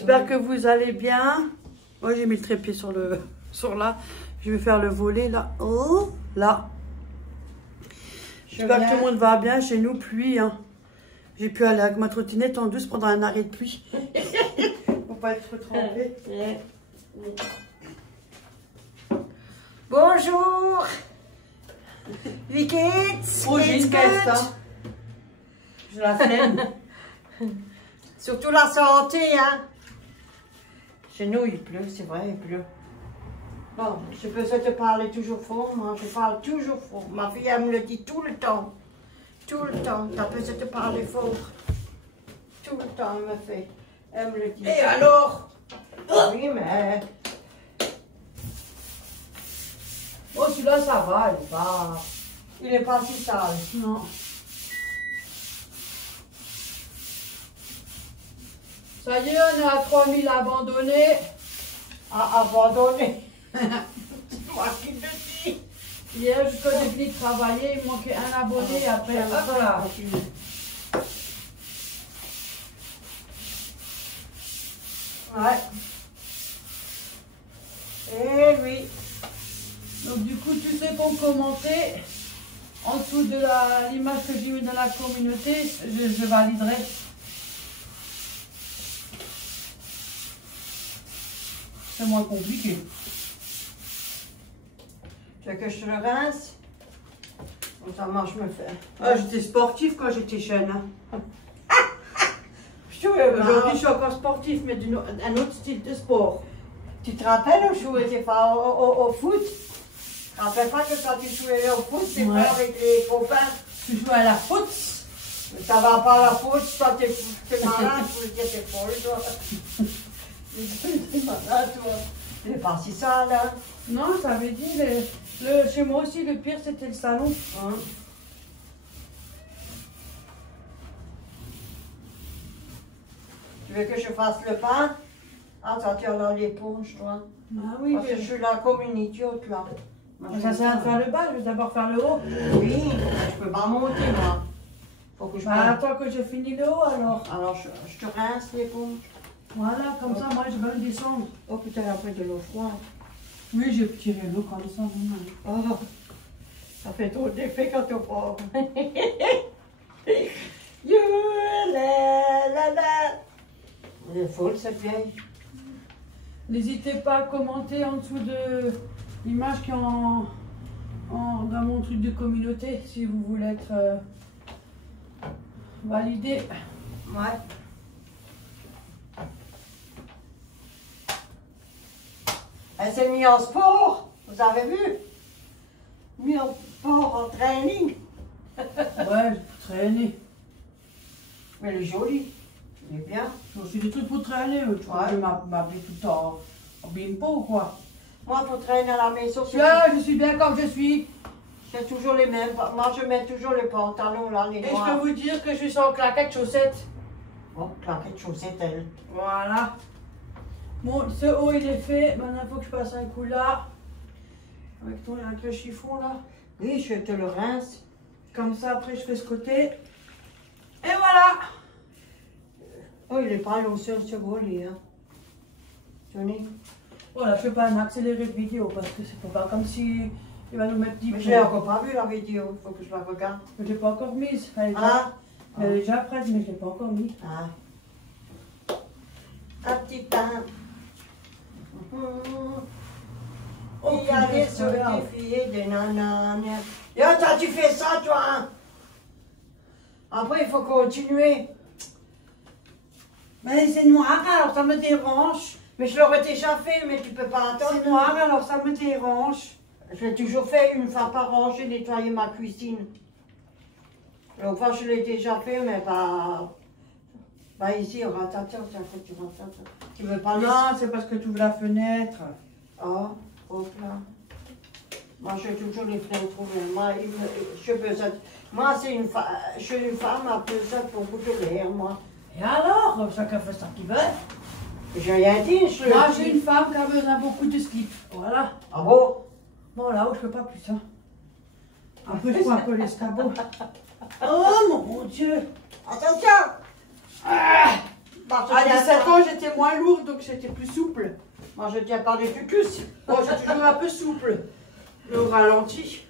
J'espère que vous allez bien. Moi, j'ai mis le trépied sur là. Je vais faire le volet là. Oh, là. J'espère que tout le monde va bien. Chez nous, pluie. Hein. J'ai pu aller avec ma trottinette en douce pendant un arrêt de pluie. Pour pas être trempé. Bonjour. Wickets. Oh, j'ai une veste. Hein. Je la flemme. Surtout la santé, hein. Chez nous, il pleut, c'est vrai, il pleut. Bon, je peux te parler toujours fort, moi, je parle toujours fort. Ma fille, elle me le dit tout le temps. Tout le temps, t'as besoin de te parler fort. Tout le temps, elle me fait. Elle me le dit. Et alors? Oui, mais... Oh, celui-là, ça va, il est pas si sale. Non. Ça y est, on est à 3000 abandonnés. À abandonner. C'est moi qui le dis. Hier, jusqu'au début de travailler, il manquait un abonné. Après, hop là. Ouais. Eh oui. Donc du coup, tous ceux qui ont commenté en dessous de l'image que j'ai mis dans la communauté, je validerai. C'est moins compliqué. Tu veux que je te le rince? Ça marche, me fait. Ah, j'étais sportif quand j'étais jeune. Hein. Aujourd'hui, je suis encore sportif, mais d'un autre style de sport. Tu te rappelles, on jouait pas au foot? Tu te rappelles pas que quand tu jouais au foot, c'est pas avec les copains? Tu jouais à la foot? Mais ça va pas à la foot, toi t'es malade, tu veux dire t'es folle, toi. T'es malade, toi. C'est pas si sale, hein? Non, ça avait dit, chez moi aussi, le pire, c'était le salon. Hein? Tu veux que je fasse le pain? Ah, toi, tu as là l'éponge, toi. Ah oui, parce que je suis là comme une idiote, là. Ça sert à faire le bas, je vais d'abord faire le haut. Oui, je peux pas monter, moi. Faut que je attends que je finis le haut, alors. Alors, je te rince l'éponge. Voilà, comme ça, moi, je vais le descendre. Oh putain, après de l'eau froide. Oui, j'ai tiré l'eau comme ça. Oh, ça fait trop d'effet quand on part. Elle est folle, cette vieille. N'hésitez pas à commenter en dessous de l'image qui est dans mon truc de communauté, si vous voulez être validé. Ouais. Elle s'est mise en sport, vous avez vu? Mis en sport, en training. Ouais, je traîner. Mais elle est jolie, elle est bien. J'ai aussi des trucs pour traîner, tu vois, je m'habille tout le temps en bimbo ou quoi? Moi, pour traîner à la maison, je suis bien comme je suis. C'est toujours les mêmes. Moi, je mets toujours les pantalons là, les noirs. Et je peux vous dire que je suis en claquettes chaussettes. Oh, claquettes chaussettes, elle. Voilà. Bon, ce haut il est fait. Maintenant, il faut que je passe un coup là. Avec le chiffon là. Oui, je te le rince. Comme ça, après, je fais ce côté. Et voilà. Oh, il est pas long sur ce volet, hein. Johnny. Voilà, je fais pas un accéléré de vidéo parce que c'est pas comme si il va nous mettre 10 Mais je l'ai encore pas vu la vidéo. Il faut que je la regarde. Je l'ai pas encore mise. Elle est déjà prête, mais je l'ai pas encore mise. Ah. Un petit pain. Il y a des filles, des nananes. Et toi, tu fais ça, toi, hein? Après, il faut continuer. Mais c'est noir, alors ça me dérange. Mais je l'aurais déjà fait, mais tu peux pas attendre. C'est noir, alors ça me dérange. Je l'ai toujours fait une fois par an, j'ai nettoyé ma cuisine. Enfin, je l'ai déjà fait, mais pas... Bah ici, on va t'attendre, tu vas t'attendre. Tu veux pas laisser... Non, c'est parce que tu ouvres la fenêtre. Oh, hop là. Moi, j'ai toujours les fenêtres ouvertes. Moi, je suis une femme à besoin de beaucoup de l'air, moi. Et alors, chacun fait ça qu'il veut. J'ai rien dit, je le Moi, dis. j'ai une femme qui a besoin beaucoup de slip. Voilà. Ah bon? Bon, là-haut, je peux pas plus, hein. Après, je prends un peu l'escabeau. Oh, mon Dieu. Attention! Ah, À 17 ans, j'étais moins lourde, donc j'étais plus souple. Moi, je tiens pas du tutus. Bon, je suis toujours un peu souple. Le ralenti.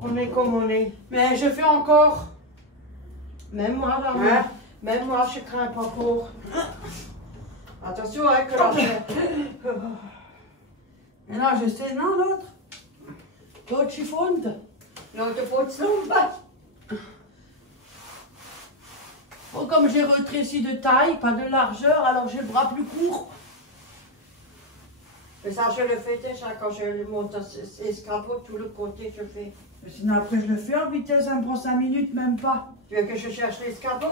On est comme on est. Mais je fais encore. Même moi, là, Hein? même moi, je crains pas pour. Attention, hein, que là, Mais non, je sais, non, l'autre. L'autre chiffonne. l'autre faut se lomber. Bon, comme j'ai rétréci de taille, pas de largeur, alors j'ai le bras plus court. Mais ça, je le fais déjà quand je monte escabeau, tout le côté, je fais. Mais sinon, après, je le fais en vitesse, ça me prend 5 minutes, même pas. Tu veux que je cherche l'escabeau?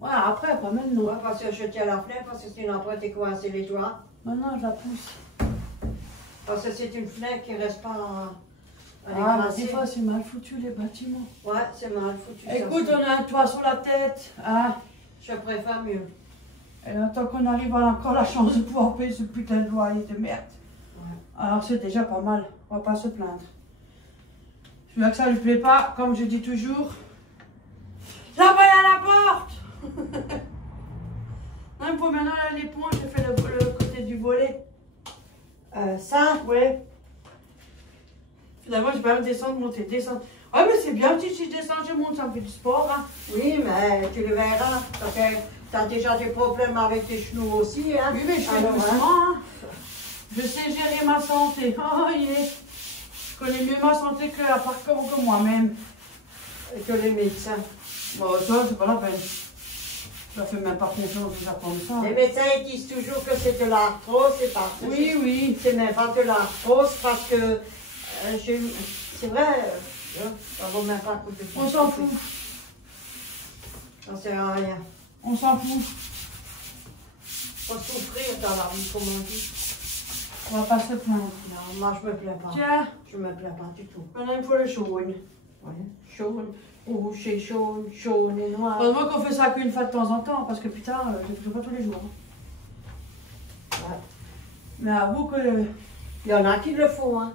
Ouais, après, pas maintenant. Ouais, parce que je tiens la fenêtre, parce que sinon après, t'es coincé les doigts. Maintenant, je la pousse. Parce que c'est une fenêtre qui reste pas à Ah, mais l'écraser. des fois, c'est mal foutu, les bâtiments. Ouais, c'est mal foutu. ça. Écoute, on a un toit sur la tête, hein. Je préfère mieux. Et tant qu'on arrive à encore la chance de pouvoir payer ce putain de loyer de merde. Ouais. Alors c'est déjà pas mal, on va pas se plaindre. Celui-là que ça lui plaît pas, comme je dis toujours. Là-bas il y a la porte. Non, il faut maintenant l'éponge, j'ai fait le côté du volet. Ça, Ouais. Finalement je vais même descendre, monter, descendre. Ouais mais c'est bien si je descends, je monte, ça me fait du sport. Hein. oui, mais tu le verras. Parce que t'as déjà des problèmes avec tes genoux aussi. Hein. Oui mais je fais Alors, doucement. Hein. Je sais gérer ma santé. Oh, yeah. Je connais mieux ma santé que moi-même. que les médecins. Bon, ça, c'est pas la peine. Je ne fais même pas confiance déjà comme ça. Les médecins ils disent toujours que c'est de l'arthrose, c'est pas. Oui, oui. C'est même pas de l'arthrose parce que c'est vrai, ça vaut même pas le coup de On s'en fout. Ça sert à rien. On s'en fout. Faut souffrir dans la vie, comme on dit. On va pas se plaindre. Non, moi je me plains pas. Tiens, Je me plains pas du tout. maintenant il faut le jaune. Ouais. Jaune, rouge et jaune, jaune et noir. Heureusement qu'on fait ça qu'une fois de temps en temps, parce que putain, je ne fais pas tous les jours. Ouais. Mais avoue que. Il y en a qui le font, hein.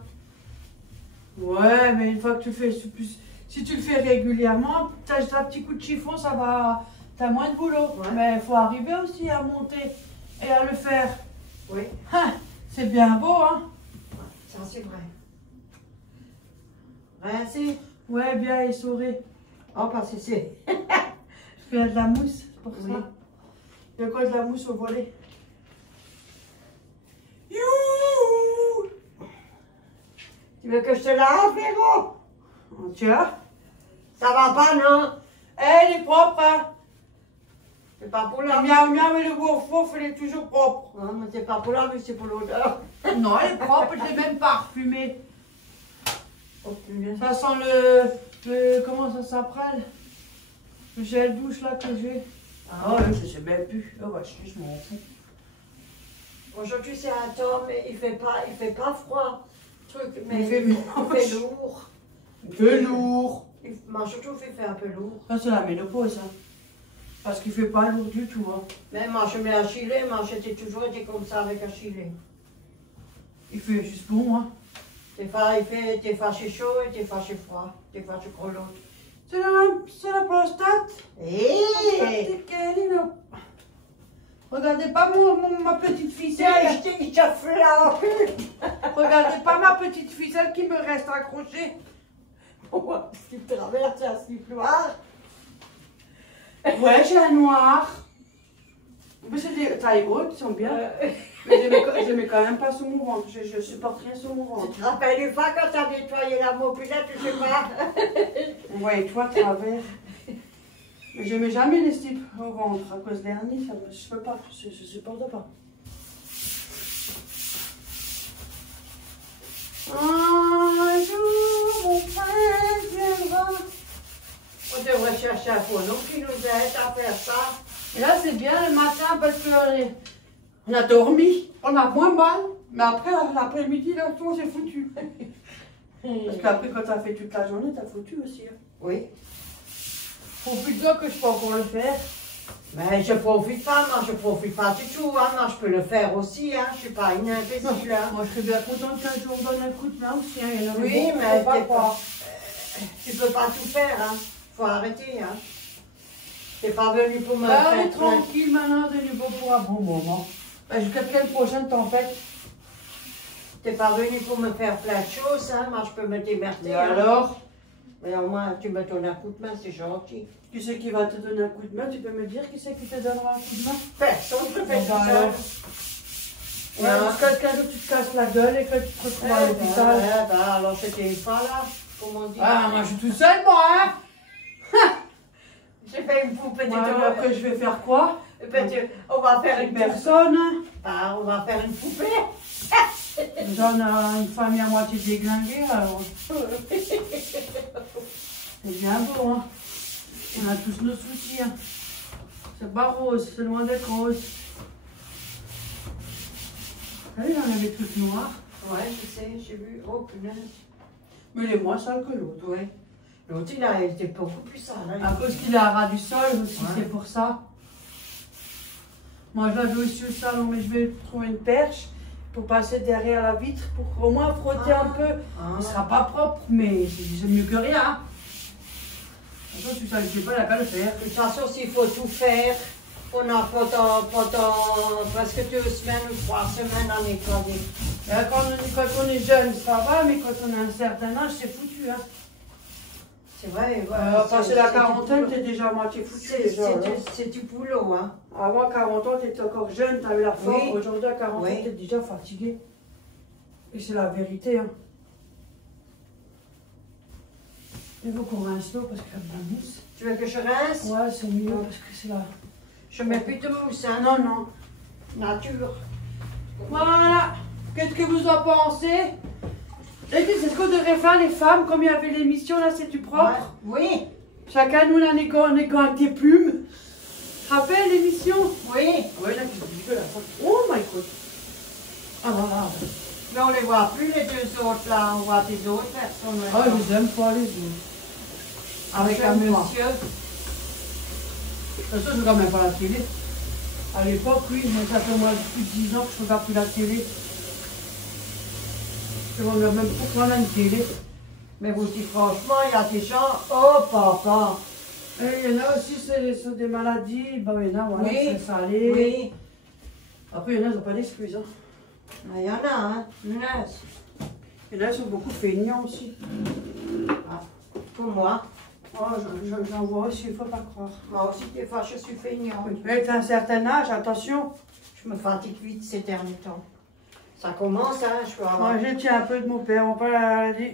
Ouais, mais une fois que tu fais. Si tu le fais régulièrement, t'as un petit coup de chiffon, ça va. T'as moins de boulot. Ouais. Mais il faut arriver aussi à monter et à le faire. Oui, Hein, c'est bien beau, hein. ça c'est vrai. Ouais, c'est. Ouais, bien essoré. Oh, parce que c'est. Parce qu'il y a de la mousse, c'est pour Oui. ça. Il y a quoi de la mousse au volet? Youhou! Tu veux que je te lave, Véro? Oh, tiens. Ça va pas, non? Elle est propre, hein. C'est pas pour La la miam miam et le wouf elle est toujours propre. Non, mais c'est pas pour la vue, c'est pour l'odeur. Non, elle est propre, je l'ai même parfumée. Oh, punaise. Ça sent comment ça s'appelle? Le gel douche là que j'ai. Ah. Oh, je sais même plus. Oh, bah, je m'en fous. Aujourd'hui, c'est un temps, mais il fait pas froid. Truc, mais Il fait lourd. Que lourd. Moi, surtout, il fait un peu lourd. Ça, c'est la ménopause, hein. Parce qu'il fait pas lourd du tout, hein. Mais moi, je mets un gilet, moi, j'étais toujours été comme ça avec un gilet. Il fait juste bon, hein. Des fois, c'est chaud et des fois, c'est froid. Des fois, c'est grelotte. C'est la prostate. Hé! Regardez pas ma petite ficelle. Il t'a flappé! Regardez pas ma petite ficelle qui me reste accrochée. Si tu traverses un siffloir. Ouais, j'ai un noir. Mais c'est des tailles hautes, ils sont bien. Mais je mets quand même pas sous mon ventre. Je supporte rien sous mon Tu ventre. te rappelles une fois quand tu as nettoyé la mobilette, tu sais pas? Ouais, toi, travers. Mais je mets jamais les slips au ventre à cause des hernies. Je peux pas, je supporte pas. Un jour, mon frère viendra. On devrait chercher un phono qui nous aide à faire ça. Et là, c'est bien le matin parce qu'on a dormi, on a moins mal. Mais après, l'après-midi, là, tout, c'est foutu. Parce qu'après, quand t'as fait toute la journée, t'as foutu aussi. Hein. Oui. Profite-en que je peux encore le faire. Mais je profite pas, moi je profite pas du tout, hein. Moi je peux le faire aussi, hein. Je suis pas une imbécile, hein. Moi, je suis bien contente qu'un jour on donne un coup de main aussi. Hein. Il y en a Oui, beaucoup, mais faut pas t'es croire. tu peux pas tout faire, hein. Faut arrêter, hein. T'es pas venu pour me Bah, faire on est plein. tranquille maintenant, de nouveau pour un bon moment. Bah, jusqu'à quelle prochaine tempête? T'es pas venu pour me faire plein de choses, hein. Moi, je peux me démerder. Et hein. alors? Mais au moins, tu me donnes un coup de main, c'est gentil. Qui c'est qui va te donner un coup de main? Tu peux me dire qui c'est qui te donnera un coup de main? Personne ne fait Bon, bah, tout ça. alors. Ouais, jusqu'à qu'un jour tu te casses la gueule et que tu te retrouves à l'hôpital. Alors, c'était pas là, comme on dit. Ah, moi je suis tout seul, moi, hein? J'ai fait une poupée de Ouais, mais après, je vais faire quoi? On va faire une personne. Personne. Hein? Ah, on va faire une poupée. J'en ai une famille à moitié déglinguée, alors. C'est bien beau, hein? On a tous nos soucis, hein? C'est pas rose, c'est loin d'être rose. Vous savez, j'en ai des trucs noirs. Ouais, je sais, j'ai vu. Oh, punaise. Mais il est moins sale que l'autre. Ouais. L'autre, il a été beaucoup plus sale. Hein. À cause qu'il est à ras du sol aussi, Ouais. c'est pour ça. Moi, je l'avais aussi au salon, mais je vais trouver une perche pour passer derrière la vitre pour au moins frotter un peu. Ah. Il sera pas propre, mais c'est mieux que rien. De toute façon, tu ne savais pas, il n'a qu'à le faire. De toute façon, s'il faut tout faire, on a pendant presque 2 semaines ou 3 semaines à nettoyer. Quand on est jeune, ça va, mais quand on a un certain âge, c'est foutu. Hein. C'est vrai. Passer la quarantaine, t'es déjà à moitié foutu. C'est du boulot, hein. Avant 40 ans, t'étais encore jeune, t'avais la forme. Oui. Aujourd'hui, à 40 ans, Oui. t'es déjà fatigué. Et c'est la vérité. Hein. Il faut qu'on rince l'eau parce qu'il y a de la mousse. Tu veux que je rince? Ouais, c'est mieux parce que c'est là. Je mets plus de mousse, hein. Non, non. Nature. Voilà. Qu'est-ce que vous en pensez? Et c'est ce qu'on devrait faire, les femmes, comme il y avait l'émission, là, c'est du propre. Ouais. Oui. Chacun, nous, on est quand avec des plumes. Rappelle l'émission? Oui. Oui, là, c'est dégueulasse. Oh my god. Ah, voilà. Mais on les voit plus, les 2 autres, là. On voit des autres personnes. Ah, je les aime pas, les autres. Avec un monsieur. monsieur. De toute façon, je regarde même pas la télé. À l'époque, oui, mais ça fait moins plus de 10 ans que je regarde plus la télé. Je ne regarde même pas pourquoi on a une télé. Mais vous dites franchement, il y a des gens, oh papa. Et il y en a aussi, c'est des maladies. Ben, il y en a, voilà, Oui. c'est salé. Oui. Après, il y en a, ils n'ont pas d'excuses. Hein. Il y en a, hein. Punaise. Il y en a, ils sont beaucoup feignants aussi. Ah, pour moi. Oh, j'en vois aussi, il ne faut pas croire. Moi aussi, des fois, je suis feignante. Mais tu as un certain âge, attention. Je me fatigue vite ces derniers temps. Ça commence, hein. Je peux avoir... Moi, je tiens un peu de mon père, on peut la dire.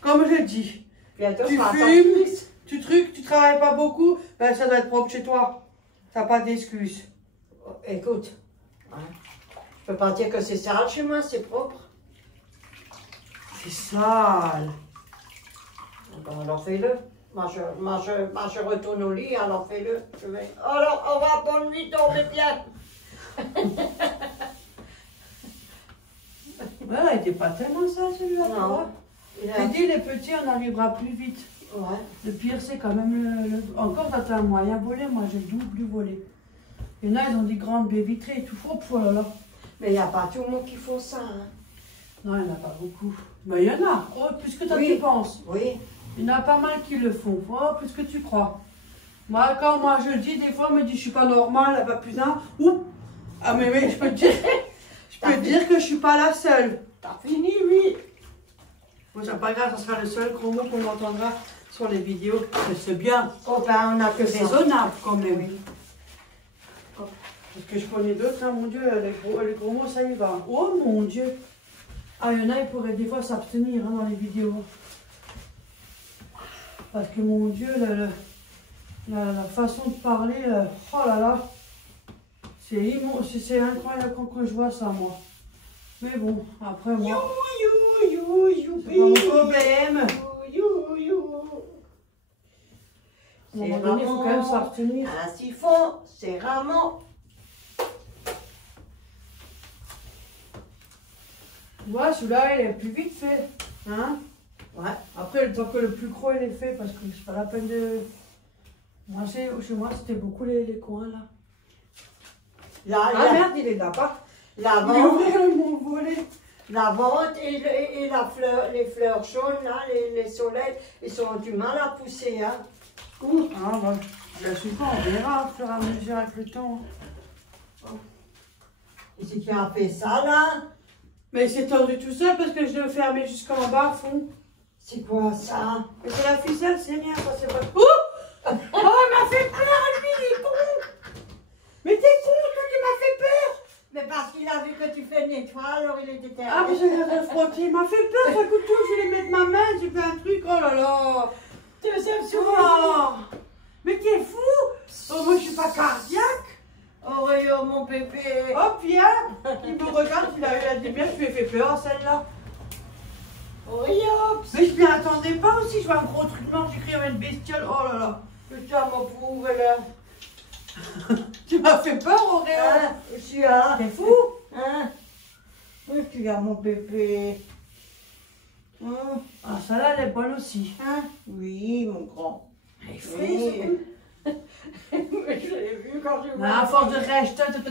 Comme je dis, Bientôt, tu je m'attends fumes, plus. tu travailles pas beaucoup, ben ça doit être propre chez toi. T'as pas d'excuses. Oh, écoute, hein, je peux pas dire que c'est sale chez moi, c'est propre. C'est sale. Bon, alors fais-le. Moi, je retourne au lit, alors fais-le. Je vais... Alors, on va bonne nuit, dormez bien. Ouais, il était pas tellement sale celui-là. Non. J'ai dit, les petits, on arrivera plus vite. Ouais. Le pire, c'est quand même encore quand t'as un moyen volé, moi j'ai double volé. Il y en a, ils ont des grandes baies vitrées et tout. Oh là là. Mais il n'y a pas tout le monde qui font ça. Hein. Non, il n'y en a pas beaucoup. Mais il y en a. Oh, plus que toi Oui. tu penses. Oui. Il y en a pas mal qui le font. Oh, plus que tu crois. Moi, quand moi je le dis, des fois, on me dit, je suis pas normale, ah bah putain. Ouh. Ah, mais je peux te dire, dire que je suis pas la seule. T'as fini, oui. Bon, c'est pas grave, ça sera le seul gros mot qu'on entendra sur les vidéos. Mais c'est bien. Oh ben, on a que ça. Raisonnable quand même. Oui. Parce que je connais d'autres, hein, mon Dieu, les gros mots, ça y va. Oh mon Dieu. Ah, il y en a, ils pourraient des fois s'abstenir hein, dans les vidéos. Parce que mon Dieu, la façon de parler, oh là là, c'est incroyable quand je vois ça, moi. Mais bon, après moi, c'est pas mon problème. À un moment donné, il faut quand même s'abstenir. Un siphon, c'est rarement. Tu vois, celui-là, il est plus vite fait. Hein? Ouais. Après, le temps que le plus gros, il est fait, parce que c'est pas la peine de... Moi, chez moi, c'était beaucoup les coins, là. Ah merde, il est là-bas. La Il vente, ouvert le mont volé. la vente et la fleur, les fleurs jaunes, là, les soleils, ils ont du mal à pousser. Hein. Ah, ouais. Je suis pas, on verra au fur et à mesure avec le temps. Et si tu as fait ça là? Mais c'est tordu tout seul parce que je l'ai fermé jusqu'en bas à fond. C'est quoi ça? Mais c'est la ficelle, c'est rien, ça c'est pas. Ouh! Oh, il m'a fait peur, lui, il est con! Mais t'es con, toi, tu m'as fait peur! Mais parce qu'il a vu que tu fais le nettoyer, alors il était Ah, mais terminé. j'ai frotter, il m'a fait peur, ça coûte tout, je voulais mettre ma main, j'ai fait un truc, oh là là! Deuxième Oh. Mais t'es fou! Oh, moi je suis pas cardiaque! Oreo, mon bébé. Oh, Pierre, il me regarde, il a dit bien, je lui ai fait peur, celle-là. Oreo. Mais je m'y attendais pas aussi, je vois un gros truc noir, j'ai cru qu'il y avait une bestiole, oh là là. Putain, mon pauvre là. Tu m'as fait peur, Auréo. Hein? Je suis là. T'es fou? Hein? Oui, tu as mon bébé. Hein? Ah, celle-là, elle est bonne aussi. Hein? Oui, mon grand. Elle est Oui. Mais je l'ai vu quand je Mais à force de rester, on fait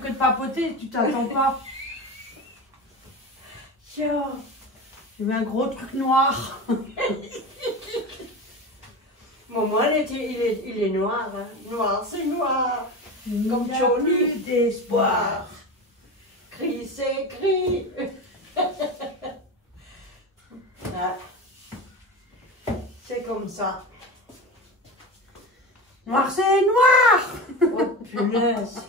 que de papoter, tu t'attends pas. Tiens. J'ai mis un gros truc noir. Maman, il est noir. Hein? Noir, c'est noir. Comme Il y a Johnny. plus d'espoir. Cri, c'est cri. Ah. C'est comme ça. Noir, c'est noir. Oh punaise.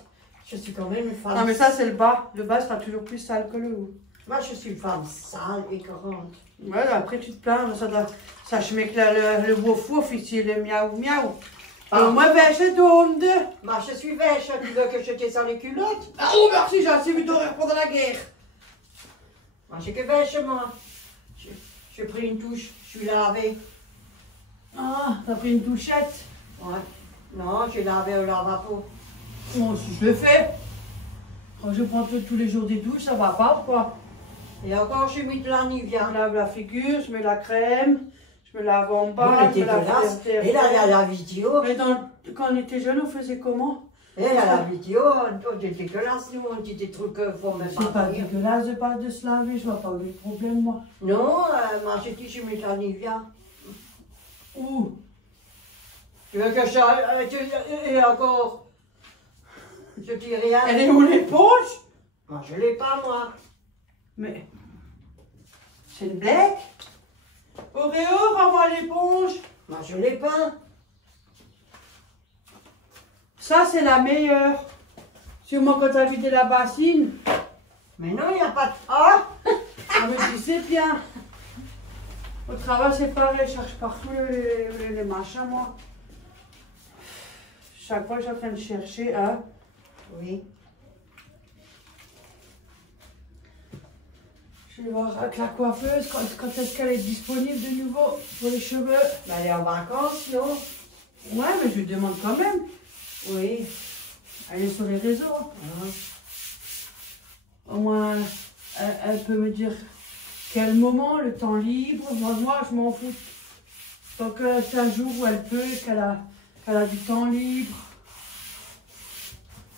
Je suis quand même une femme. Non, mais ça, c'est le bas. Le bas sera toujours plus sale que le haut. Moi, je suis une femme sale et grande. Ouais, après, tu te plains. Ça schmeckt le Wurf ici, le miaou miaou. Ah. Moi, welche Hunde? Moi, je suis vêche. Tu veux que je te dans les culottes? Ah, oh, merci, j'ai assez vu d'horreur pendant la guerre. Moi, j'ai que vêche, moi. J'ai pris une touche. Je suis lavée. Ah, t'as pris une douchette. Ouais. Non, j'ai lavé au lavabo. Moi aussi, je le fais. Quand je prends tous les jours des douches, ça va pas, quoi. Et encore, j'ai mis de la Je Nivea. me lave la figure, je mets la crème, je me lave en bas, Elle je me était lave dégueulasse. derrière. Et là, il y a la vidéo. Mais quand on était jeune, on faisait comment? Et là, la vidéo, on était dégueulasse, nous, on dit des trucs faut même C'est pas dire. dégueulasse de se laver, je vois pas où est le problème, moi. Non, moi, j'ai dit, j'ai mis de la Nivea. Ouh, Tu veux que et encore, je dis rien. elle est où l'éponge? Moi, je l'ai pas, moi. Mais, c'est une blague? Auréo, rends-moi l'éponge. Moi, je l'ai pas. Ça, c'est la meilleure. Sûrement quand t'as vidé la bassine. Mais non, il n'y a pas de... Ah! Ah, mais tu sais bien. Au travail, c'est pareil, je cherche partout les machins, moi. Chaque fois, je suis en train de chercher, hein. Oui. Je vais voir avec la coiffeuse quand est-ce qu'elle est disponible de nouveau pour les cheveux. Mais elle est en vacances, non? Ouais, mais je lui demande quand même. Oui. Elle est sur les réseaux. Ah. Au moins, elle peut me dire quel moment, le temps libre. Moi, je m'en fous. Tant que c'est un jour où elle peut, qu'elle a du temps libre.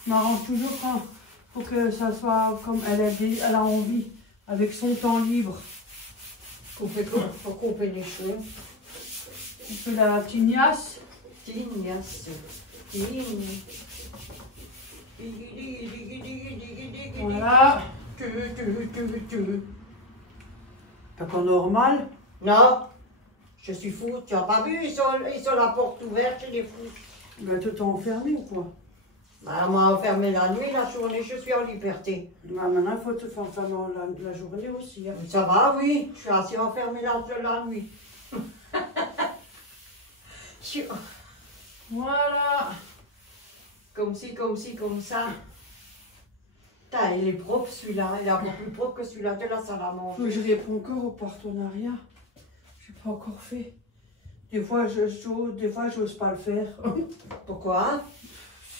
Je m'arrange toujours pour que ça soit comme elle a envie, avec son temps libre. Pour couper les cheveux. On fait la tignasse. Tignasse. Voilà. Pas qu'en normal. Non. Je suis fou. Tu n'as pas vu? Ils sont la porte ouverte chez les fous. Ben, tout enfermé ou quoi? Bah, on m'a enfermé la nuit, la journée, je suis en liberté. Ben, maintenant, il faut te faire enfermer la journée aussi. Hein. Ça va, oui. Je suis assez enfermée la nuit. Voilà. Comme ci, comme ça. Putain, il est propre celui-là. Il est un peu plus propre que celui-là de la salle à Faut que manger. je réponds encore au partenariat. Je n'ai pas encore fait. Des fois, j'ose pas le faire. Pourquoi?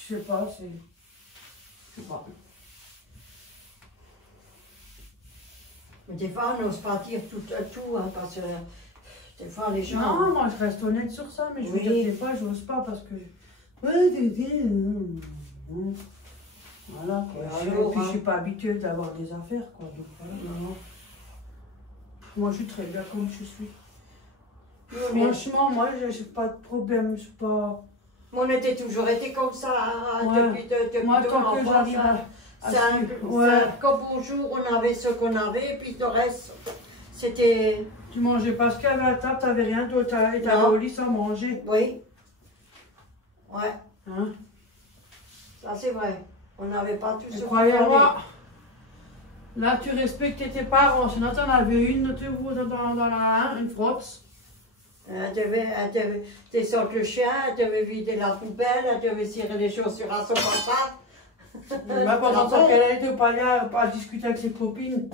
Je sais pas, c'est... Je sais pas. Mais des fois, on n'ose pas dire tout, hein, parce que des fois, les gens... Non, moi, je reste honnête sur ça, mais je veux Oui. dire, des fois, j'ose pas parce que... Voilà, quoi. Et Et alors, puis, hein. je suis pas habituée d'avoir des affaires, quoi. Donc, voilà. Non. Moi, je suis très bien comme je suis. Mais Franchement, moi, j'ai pas de problème. Je suis pas... On était toujours été comme ça, hein, Ouais. depuis Moi, ton tant que enfance, j'arrive hein. à Simple, suivre, ouais. simple. Comme bonjour, on avait ce qu'on avait, puis le reste, c'était... Tu mangeais pas ce qu'il y avait à la table, t'avais rien d'autre, et t'allais Non. au lit sans manger. Oui. Ouais, Hein? ça c'est vrai. On n'avait pas tout Et ce qu'on croyez-moi, là tu respectais tes parents, sinon t'en avais une une frotte. Elle devait descendre le chien, elle devait vider la poubelle, elle devait cirer les chaussures à son papa. Mais pendant ça qu'elle allait de palais à discuter avec ses copines,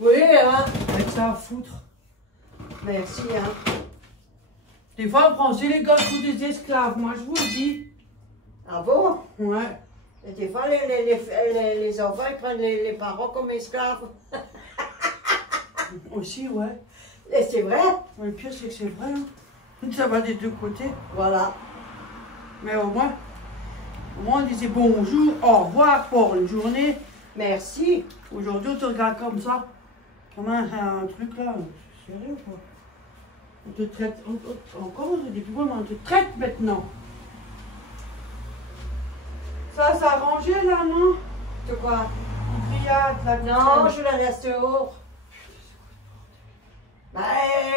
Oui, hein. avec ça à foutre. Merci, hein. Des fois on prend aussi les gosses pour des esclaves, moi je vous le dis. Ah bon? Ouais. Et des fois, les enfants, ils prennent les parents comme esclaves. Aussi, ouais. Et c'est vrai. Mais le pire c'est que c'est vrai. Hein. Ça va des deux côtés. Voilà. Mais au moins on disait bonjour, au revoir pour une journée. Merci. Aujourd'hui, on te regarde comme ça. Comme un truc là. C'est sérieux quoi. On te traite. Encore, on dit plus on te traite maintenant. Ça a rangé là, non? De quoi? Une grillade là. Non, je la laisse dehors. Ben,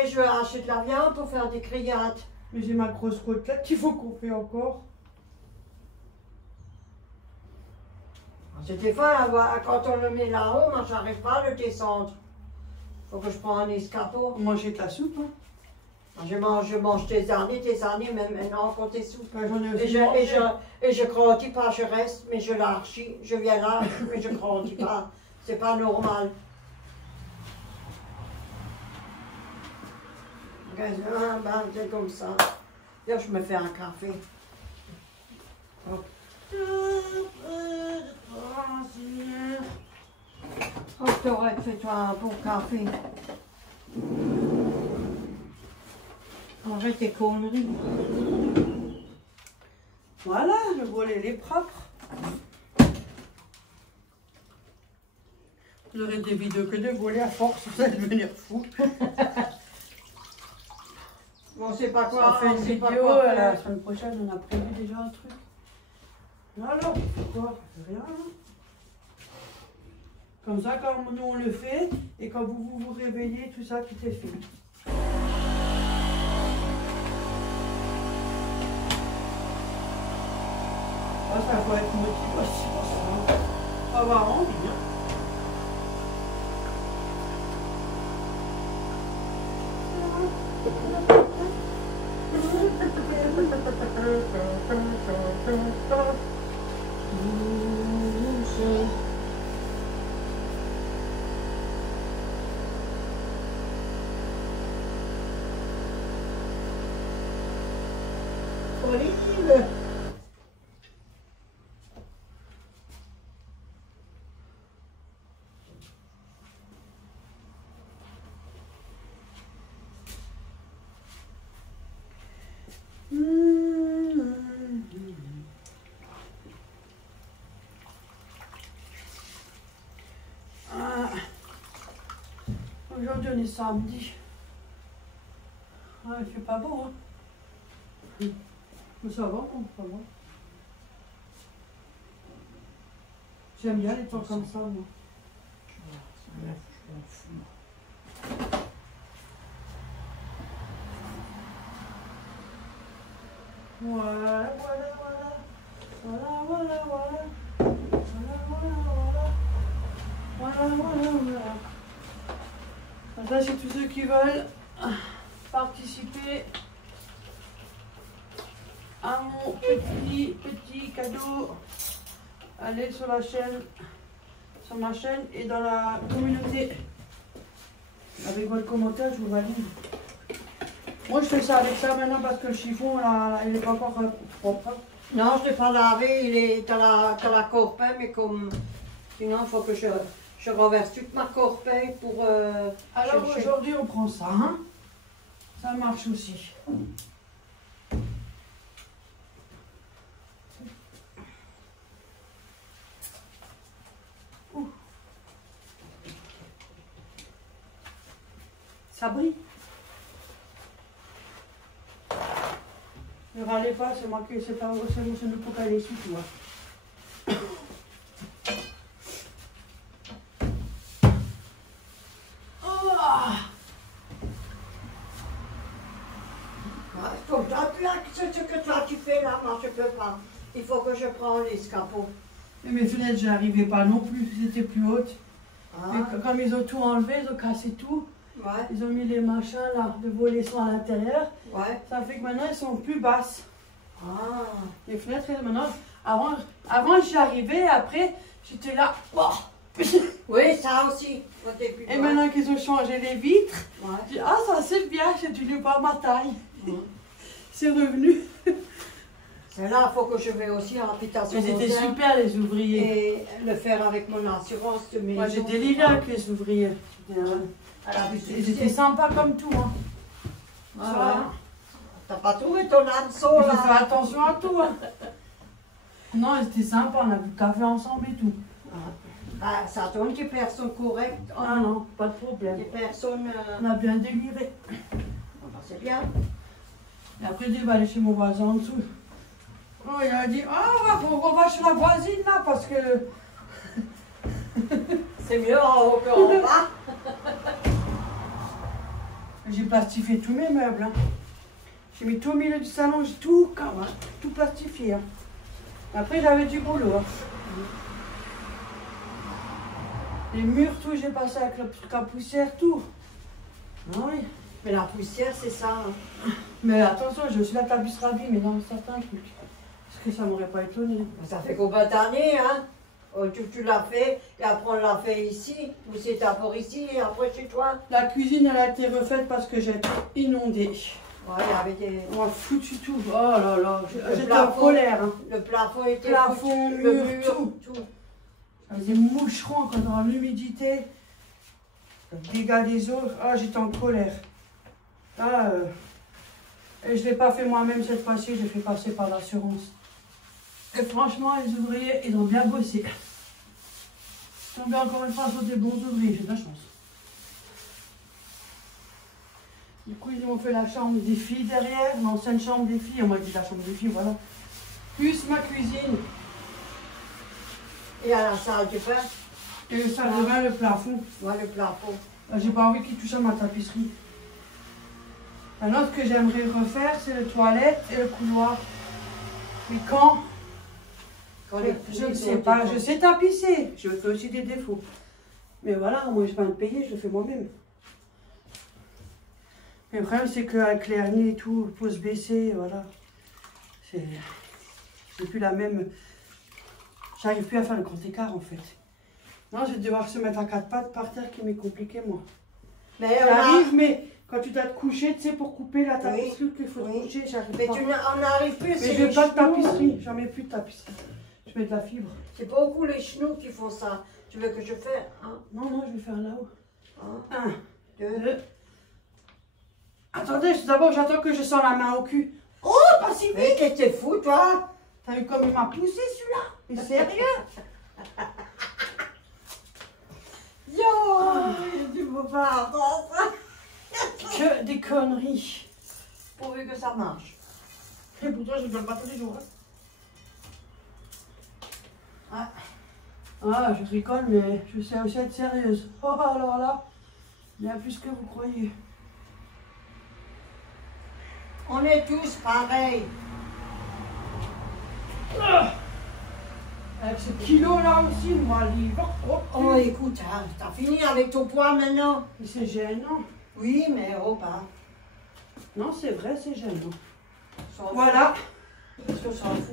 je vais acheter de la viande pour faire des grillades. Mais j'ai ma grosse côtelette qu'il faut qu'on fait encore. Des fois, quand on le met là-haut, moi, j'arrive pas à le descendre. Faut que je prenne un escabeau. Manger de la soupe, hein. Je mange des années, même maintenant, quand des soupes. Ben, j'en ai Et aussi je, mangé. je grandis pas, je reste, mais je l'archis. Je viens là, mais je grandis pas. C'est pas normal. Ben, c'est comme ça. Là, je me fais un café. Oh, t'aurais fait toi un bon café. Arrête tes conneries. Voilà, le volet il est propre. Vous aurez des vidéos que de voler à force, vous allez devenir fou. Bon, c'est pas Ça quoi, fait une c'est pas vidéo, quoi la faire. semaine prochaine, on a prévu déjà un truc. Alors, c'est quoi? Ça fait rien. Hein. Comme ça, quand nous on le fait, et quand vous réveillez, tout ça, tout est fait. Ah, ça faut être motivé aussi pour ça. Hein. Faut avoir envie. Hein. Horrible. Ah. Aujourd'hui on est samedi. Ah, il fait pas beau, hein. Mais ça va, non, ça va. J'aime bien les temps comme ça, moi. Voilà, voilà, voilà. Voilà, voilà, voilà. Voilà, voilà, voilà. Voilà, voilà, voilà. Ça, c'est tous ceux qui veulent participer à mon petit cadeau. Allez sur la chaîne, sur ma chaîne et dans la communauté. Avec votre commentaire, je vous valide. Moi, je fais ça avec ça maintenant parce que le chiffon, là, il n'est pas encore propre. Non, je ne l'ai pas lavé, il est à la corbeille, mais comme... Sinon, il faut que je renverse toute ma corbeille pour... Alors chercher. aujourd'hui, on prend ça. Hein? Ça marche aussi. Ouh. Ça brille. Ne râlez pas, c'est moi qui c'est pas c'est le pour qu'elle est sous toi. Ce que toi tu fais là, moi je peux pas. Il faut que je prenne l'escabeau. Et mes fenêtres, je n'arrivais pas non plus, c'était plus haute. Ah. Et comme ils ont tout enlevé, ils ont cassé tout. Ouais. Ils ont mis les machins là, de volets sont à l'intérieur. Ouais. Ça fait que maintenant elles sont plus basses. Ah. Les fenêtres, maintenant, avant j'y arrivais, après j'étais là. Oh. Oui, ça aussi. Au début, Et maintenant qu'ils ont changé les vitres, ouais. je dis, ah ça c'est bien, j'ai dû pas ma taille. Ouais. C'est revenu. C'est là, il faut que je vais aussi à l'habitation. Ils étaient super les ouvriers. Et le faire avec mon assurance de maison. Moi j'étais livrée avec les ouvriers. Ils étaient sympas comme tout. Hein. Ah, ouais. T'as pas trouvé ton hameçon Il là? faut faire attention à tout. Hein. Non, ils étaient sympas, on a bu le café ensemble et tout. Ah, ça donne des personnes correctes. Ah non, pas de problème. Des personnes. On a bien déliré. C'est bien. Et après, il va aller chez mon voisin en dessous. Oh, il a dit, ah, on va chez la voisine là, parce que... C'est mieux en haut qu'en bas. J'ai plastifié tous mes meubles. Hein. J'ai mis tout au milieu du salon, j'ai tout plastifié. Hein. Après, j'avais du boulot. Hein. Les murs, tout, j'ai passé avec la poussière, tout. Ah oui. Mais la poussière, c'est ça. Hein. Mais attention, je suis la tapisserie mais dans certains trucs. Parce que ça m'aurait pas étonné. Ça fait combien d'années, hein? Tu l'as fait, et après on l'a fait ici, ou c'est d'abord ici, et après chez toi. La cuisine, elle a été refaite parce que j'ai inondé. Ouais, il y avait des... On a foutu tout. Oh là là, j'étais en colère. Hein. Le plafond était Plafond, foutu, mur, le mur, tout. Des moucherons quand dans l'humidité. Le dégât des eaux. Ah, j'étais en colère. Ah, et je ne l'ai pas fait moi-même cette fois-ci, je l'ai fait passer par l'assurance. Et franchement, les ouvriers, ils ont bien bossé. Je suis tombée encore une fois sur des bons ouvriers, j'ai de la chance. Du coup, ils m'ont fait la chambre des filles derrière, l'ancienne chambre des filles. On m'a dit la chambre des filles, voilà. Plus ma cuisine. Et à la salle de bain. Et le salle de bain, le plafond. Ouais, le plafond. J'ai pas envie qu'ils touchent à ma tapisserie. Un autre que j'aimerais refaire, c'est les toilettes et le couloir. Mais quand je ne sais pas, je sais tapisser. Je fais aussi des défauts. Mais voilà, moi je ne vais pas me payer, je le fais moi-même. Mais le problème, c'est qu'avec les hernies et tout, il faut se baisser, voilà. C'est plus la même. J'arrive plus à faire le grand écart en fait. Non, je vais devoir se mettre à quatre pattes par terre qui m'est compliqué moi. Mais j'arrive, mais quand tu dois te coucher, tu sais, pour couper la tapisserie, qu'il faut te coucher, j'arrive mais pas. on n'arrive plus. Mais je n'ai pas de tapisserie, j'en ai plus de tapisserie. Je mets de la fibre. C'est beaucoup les chenous qui font ça. Tu veux que je fasse hein? Non, non, je vais faire là-haut. Hein? 1, 2. Attendez, d'abord j'attends que je sens la main au cul. Oh, pas si vite! Mais qu'est-ce que t'es fou, toi? T'as vu comme il m'a poussé celui-là? Mais sérieux? Yo, du beau pardon. Que des conneries. Pourvu que ça marche. Et pourtant, je ne le pas tous les jours. Hein. Ah, je rigole, mais je sais aussi être sérieuse. Oh, alors là, bien plus que vous croyez. On est tous pareils. Avec ce kilo là aussi, moi, livre. Oh, écoute, hein, t'as fini avec ton poids maintenant? Mais c'est gênant. Oui, mais oh, bah. Non, c'est vrai, c'est gênant. Voilà.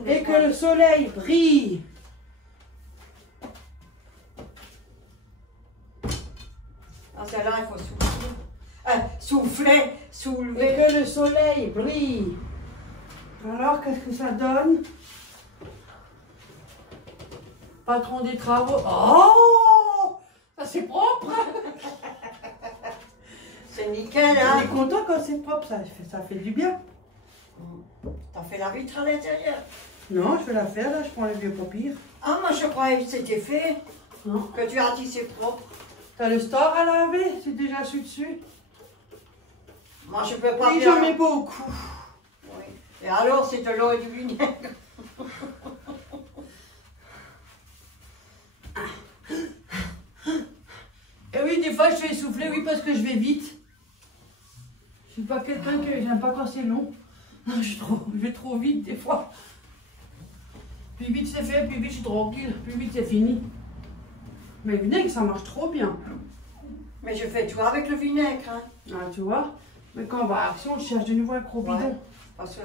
Et que le soleil brille. Ah, celle-là, il faut souffler. Souffler, soulever. Et que le soleil brille. Alors, qu'est-ce que ça donne? Patron des travaux. Oh! Ça c'est propre! C'est nickel, hein? On est content quand c'est propre, ça fait du bien. T'as fait la vitre à l'intérieur? Non, je vais la faire, là, je prends les vieux papiers. Ah, moi je croyais que c'était fait. Non. Que tu as dit c'est propre. T'as le store à laver, c'est déjà su dessus. Moi je peux pas Oui, bien. j'en mets beaucoup. Oui. Et alors, c'est de l'eau et du vinaigre. Et oui, des fois, je suis essoufflée, oui, parce que je vais vite. Je suis pas quelqu'un que j'aime pas quand c'est long. Je vais trop vite, des fois. Plus vite c'est fait, plus vite je suis tranquille, plus vite c'est fini. Mais le vinaigre, ça marche trop bien. Mais je fais tout avec le vinaigre. Hein. Ah, tu vois. Mais quand on va à Action, on cherche de nouveau un gros bidon. Ouais, parce que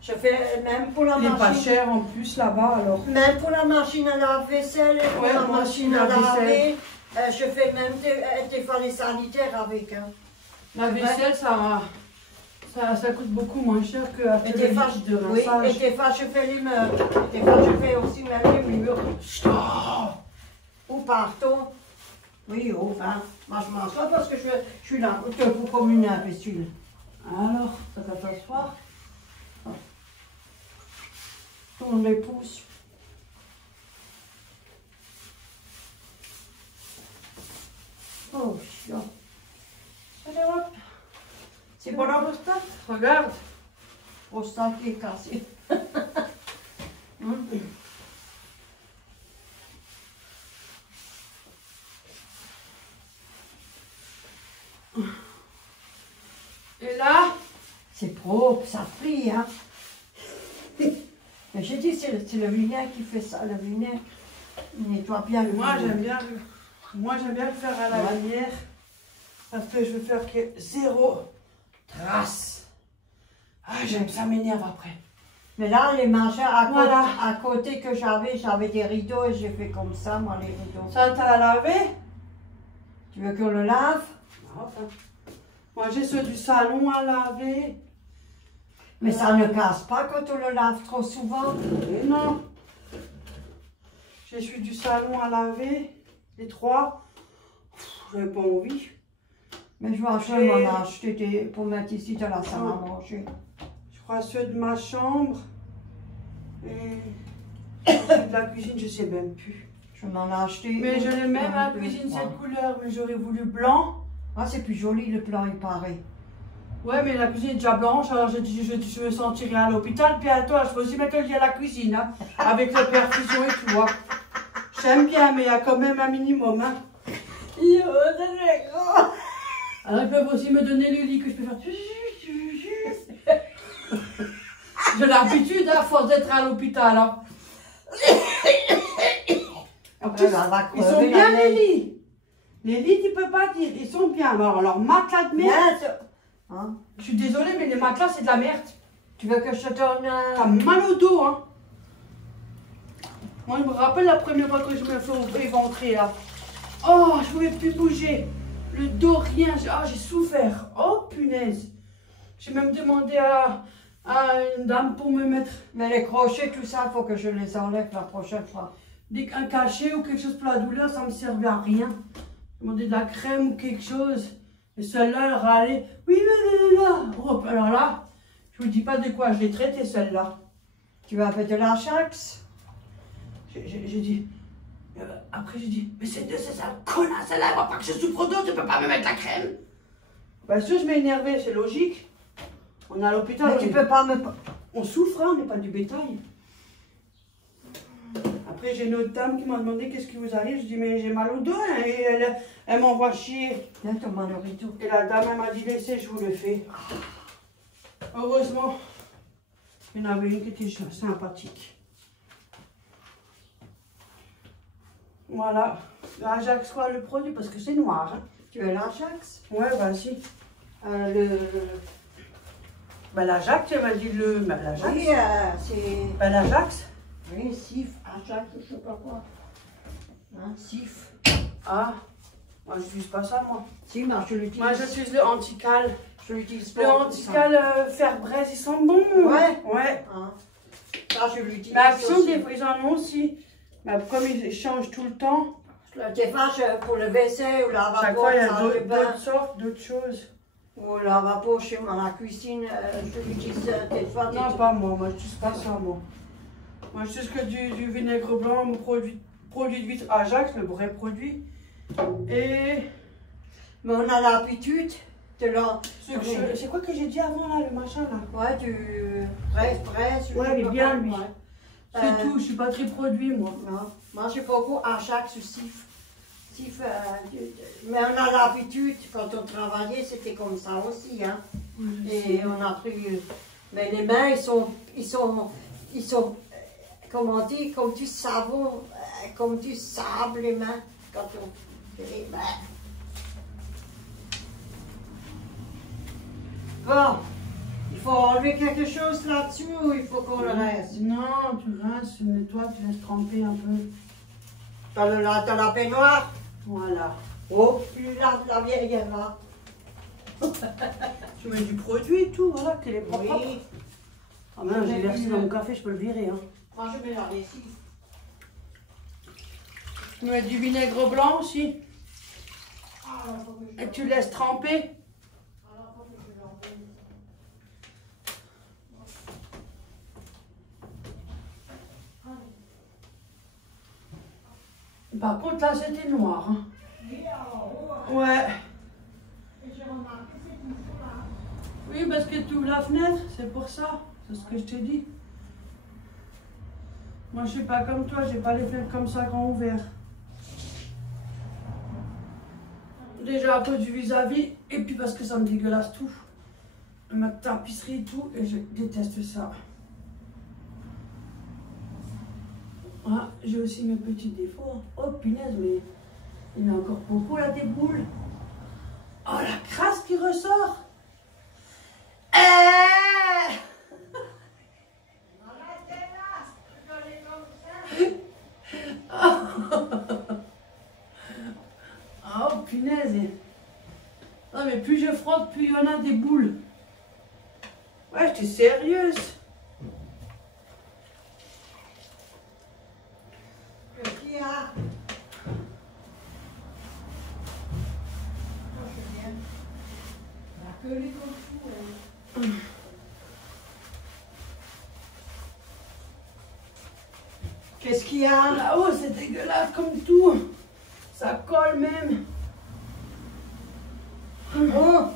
je fais même pour la Il machine. est pas cher en plus là-bas alors. Même pour la machine à lave-vaisselle et pour Ouais, la moi aussi, machine à la laver, je fais même des fois les sanitaires avec. Hein. La vaisselle, ça coûte beaucoup moins cher que Et des fois, de oui, rinçage. et des fois je fais les meubles. Des fois je fais aussi même les murs. Ou partout. Oui, enfin, moi je mange ça parce que je suis là pour comme une imbécile. Alors, ça va t'asseoir. On les pousse. Oh, chiant. Allez hop. C'est bon la prostate. Regarde. prostate qui est cassée. Et là, C'est propre, ça frit, hein. Mais j'ai dit, c'est le vinaigre qui fait ça, le vinaigre. Il nettoie bien le moi vinaigre. j'aime bien le faire à la Ouais. lumière. Parce que je veux faire que zéro trace. Ah, j'aime ça m'énerve après. Mais là, les machins Voilà. à côté que j'avais des rideaux et j'ai fait comme ça, moi, les rideaux. Ça, t'as lavé? Tu veux qu'on le lave? Enfin. Moi, j'ai ceux du salon à laver. Mais ça ne casse pas quand on le lave trop souvent. Et non. J'ai celui du salon à laver. Les trois. J'avais pas envie. Mais je vais acheter, m'en acheter pour mettre ici dans la salle à manger. Je crois ceux de ma chambre. Et ceux de la cuisine, je sais même plus. Je vais m'en acheter. Mais je l'ai même à la deux, cuisine trois. cette couleur. Mais j'aurais voulu blanc. Ah, c'est plus joli le plan, il paraît. Ouais, mais la cuisine est déjà blanche, alors je me sentirais à l'hôpital. Puis à toi, je peux aussi mettre le lit à la cuisine, hein, avec les perfusions et tout. Hein. J'aime bien, mais il y a quand même un minimum. Hein. Alors ils peuvent aussi me donner le lit que je peux faire. J'ai l'habitude, à force d'être à l'hôpital. Hein. En plus, ils sont bien les lits. Les lits, tu peux pas dire, ils sont bien. Alors matelas de merde. Hein? Je suis désolée, mais les matelas, c'est de la merde. Tu veux que je te donne T'as mal au dos, hein. Moi, je me rappelle la première fois que je me fais éventrer, là. Oh, je pouvais plus bouger. Le dos, rien. J'ai souffert. Oh, punaise. J'ai même demandé à une dame pour me mettre Mais les crochets, tout ça, il faut que je les enlève la prochaine fois. un cachet ou quelque chose pour la douleur. Ça me servait à rien. J'ai demandé de la crème ou quelque chose. Et celle-là, elle râlait. Oui, mais là. Oh, alors là, je vous dis pas de quoi je l'ai traité, celle-là. Tu vas faire de l'Ajax? J'ai dit. Après, j'ai dit, mais c'est ça, connasse, elle voit pas que je souffre d'eau, tu peux pas me mettre la crème. Bien sûr, je m'ai énervé, c'est logique. On est à l'hôpital. Mais tu peux pas me... On souffre, hein, on n'est pas du bétail. Après, j'ai une autre dame qui m'a demandé qu'est-ce qui vous arrive. Je dis, mais j'ai mal au dos, hein, et elle m'envoie chier. Viens, ton mal au rideau. Et la dame, elle m'a dit, laissez, je vous le fais. Heureusement, il y en avait une qui était sympathique. Voilà. L'Ajax, quoi, le produit, parce que c'est noir. Hein. Tu veux l'Ajax? Ouais, bah si. Bah l'Ajax, tu m'as dit le. Bah l'Ajax. Oui, c'est... Bah l'Ajax. Oui, Sif, Ajax, je sais pas quoi. Hein, Sif. Ah, moi j'utilise pas ça, moi. Si, moi je l'utilise. Moi j'utilise le Antical. Je l'utilise Le pas. Antical Fer-Braise, ils sont bons. Ouais. Ouais. Hein. Ça, je l'utilise. Mais Action, aussi. des fois, ils en ont aussi. Mais comme ils changent tout le temps, Des fois, pour le WC ou la chaque vapeur, fois il y a salle de bain, d'autres sortes, d'autres choses. ou la vapeur chez moi, la cuisine, je l'utilise des fois. Non, pas moi. Moi, je n'utilise pas ça, moi. Moi, je n'utilise que du vinaigre blanc, mon produit de vitre Ajax, le vrai produit. Et Mais on a l'habitude. C'est quoi que j'ai dit avant là, le machin là? Ouais, du presse. Ouais, il est bien lui. Ouais. C'est tout, je suis pas très produit moi. Non, moi j'ai beaucoup en chaque soucif. Mais on a l'habitude, quand on travaillait, c'était comme ça aussi. Hein. Et on a pris. Mais les mains, ils sont comment on dit, comme du savon, comme du sable, les mains, quand on fait les mains. Bon, il faut enlever quelque chose là-dessus ou il faut qu'on le reste? Non, tu rinces, tu nettoies, tu laisses tremper un peu. Dans la baignoire? Voilà. Oh, plus la vieille elle va. Tu mets du produit et tout, voilà, qu'elle est propre. Oui. Ah ben, j'ai versé dans mon café, je peux le virer. Hein. Moi je mets la lessive. Tu mets du vinaigre blanc aussi. Et tu laisses tremper. Par contre, là, c'était noir. Hein. Ouais. Oui, parce que tu ouvres la fenêtre, c'est pour ça. C'est ce que je t'ai dit. Moi, je suis pas comme toi, j'ai pas les fenêtres comme ça grand ouvert. Déjà à cause du vis-à-vis, et puis parce que ça me dégueulasse tout. Ma tapisserie et tout, et je déteste ça. Ah, j'ai aussi mes petits défauts. Oh punaise, mais il y en a encore beaucoup là, des boules. Oh, la crasse qui ressort. Oh punaise. Non mais plus je frotte, plus il y en a des boules. Ouais, j'étais sérieuse. Qu'est-ce qu'il y a? Qu'est-ce qu'il y a? Là-haut, c'est dégueulasse comme tout. Ça colle même. Oh,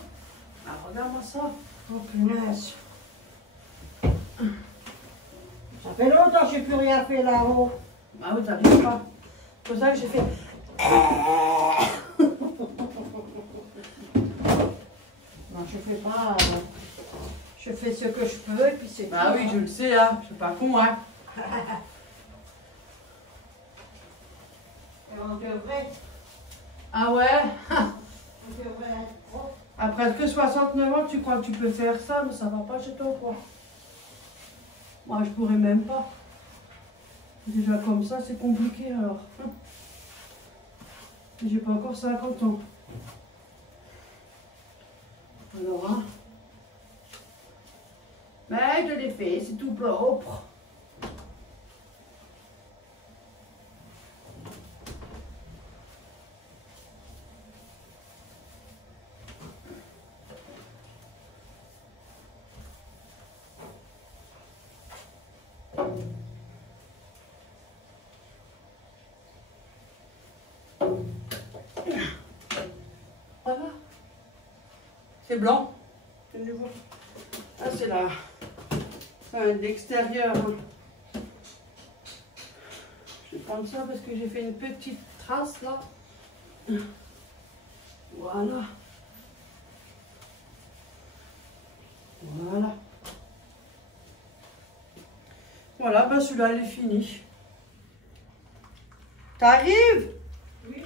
Ah, regarde-moi ça. oh punaise. Ça fait longtemps que j'ai plus rien fait là-haut. Ah oui, t'arrives pas. C'est pour ça que j'ai fait. Non, je fais pas. Je fais ce que je peux et puis c'est Ah tout, oui, hein. je le sais, hein. Je suis pas con, hein. Et on devrait Ah ouais. être propre. À presque 69 ans, tu crois que tu peux faire ça, mais ça va pas chez toi, quoi. Moi, je pourrais même pas. Déjà comme ça, c'est compliqué, alors. J'ai pas encore 50 ans. Alors, hein. Mais je l'ai fait, c'est tout propre. Voilà. C'est blanc. C'est nouveau. Ah, c'est là. L'extérieur. Hein. Je vais prendre ça parce que j'ai fait une petite trace là. Voilà. Voilà. Voilà, bah celui-là, il est fini. T'arrives? Oui.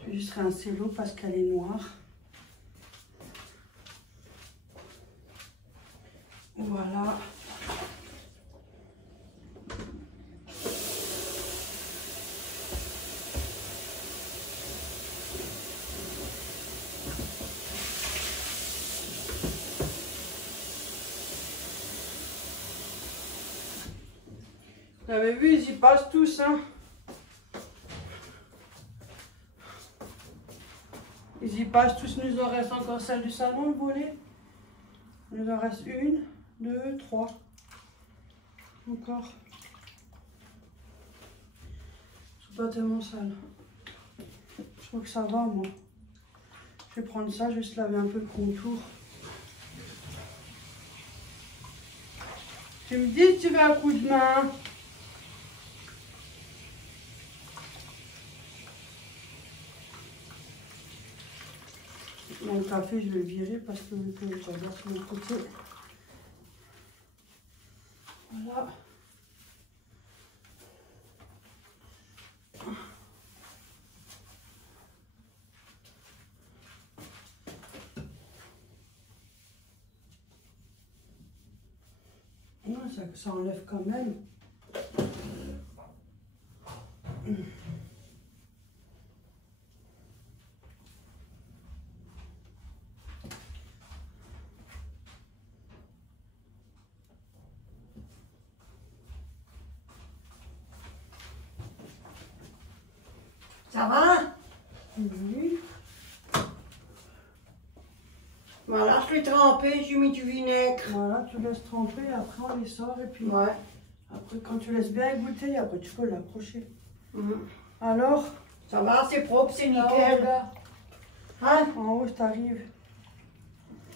Je vais juste rincer l'eau parce qu'elle est noire. Voilà. Vous avez vu, ils y passent tous, hein. Ils y passent tous, nous en reste encore celle du salon, le volet. Il nous en reste 1, 2, 3. Encore. pas tellement sale. Je trouve que ça va, moi. Je vais prendre ça, juste laver un peu le contour. Tu me dis si tu veux un coup de main. Mon café, je vais le virer parce que j'adore sur le côté. Voilà. Non, ça enlève quand même. Ça va? Oui. Voilà, je l'ai trempé, j'ai mis du vinaigre. Voilà, tu laisses tremper, après on les sort et puis Ouais. après quand tu laisses bien égoutter, après tu peux l'accrocher. Mhm. Alors, Ça va, c'est propre, c'est là-haut, nickel. là, Hein? en haut, t'arrives.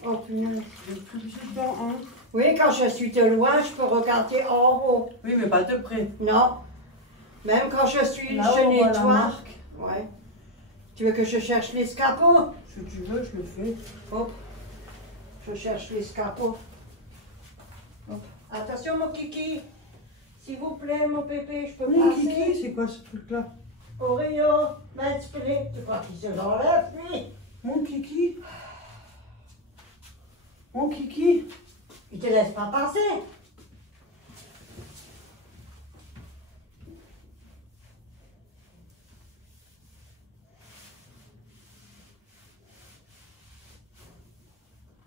Oh punaise. Je vais plus dedans, hein. Oui, quand je suis de loin, je peux regarder en haut. Oui, mais pas de près. Non. Même quand je suis, Là-haut, je on voit la nettoie. marque. Ouais. Tu veux que je cherche l'escabeau? Si tu veux, je le fais. Hop. Je cherche l'escabeau. Hop. Attention, mon kiki. S'il vous plaît, mon pépé, je peux Mon passer. kiki, c'est quoi ce truc-là? Oreo, let's play. Tu crois qu'il se l'enlève, lui? Mon kiki? Mon kiki? Il te laisse pas passer.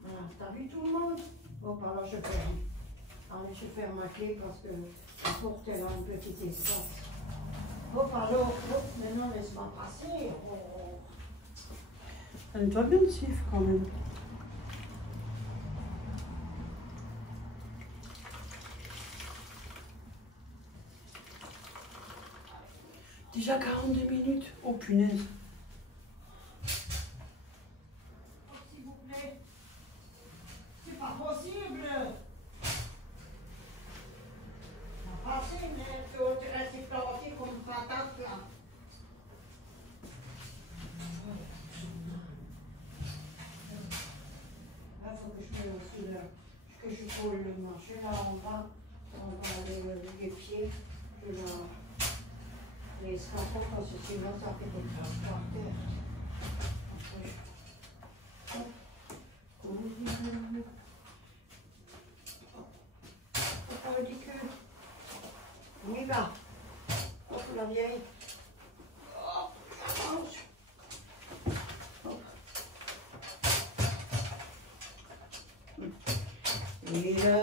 Voilà, t'as vu tout le monde? Bon, par là, je ferme. Allez, je ferme ma clé parce que la porte, elle a un petit espace. Hop, alors, hop, maintenant, laisse-moi passer. Oh. Ça nettoie bien le sif quand même. Déjà 42 minutes. Oh punaise. Oh, s'il vous plaît. C'est pas possible. On va passer, mais tu vas rester planté comme une patate, là. Là, il faut que je mette aussi là, que je colle le marché là en bas, les pieds, et là, les scapons, parce que sinon ça fait des traces par terre. C'est pas ridicule. On y va. Hop, la vieille. Hop, Et là,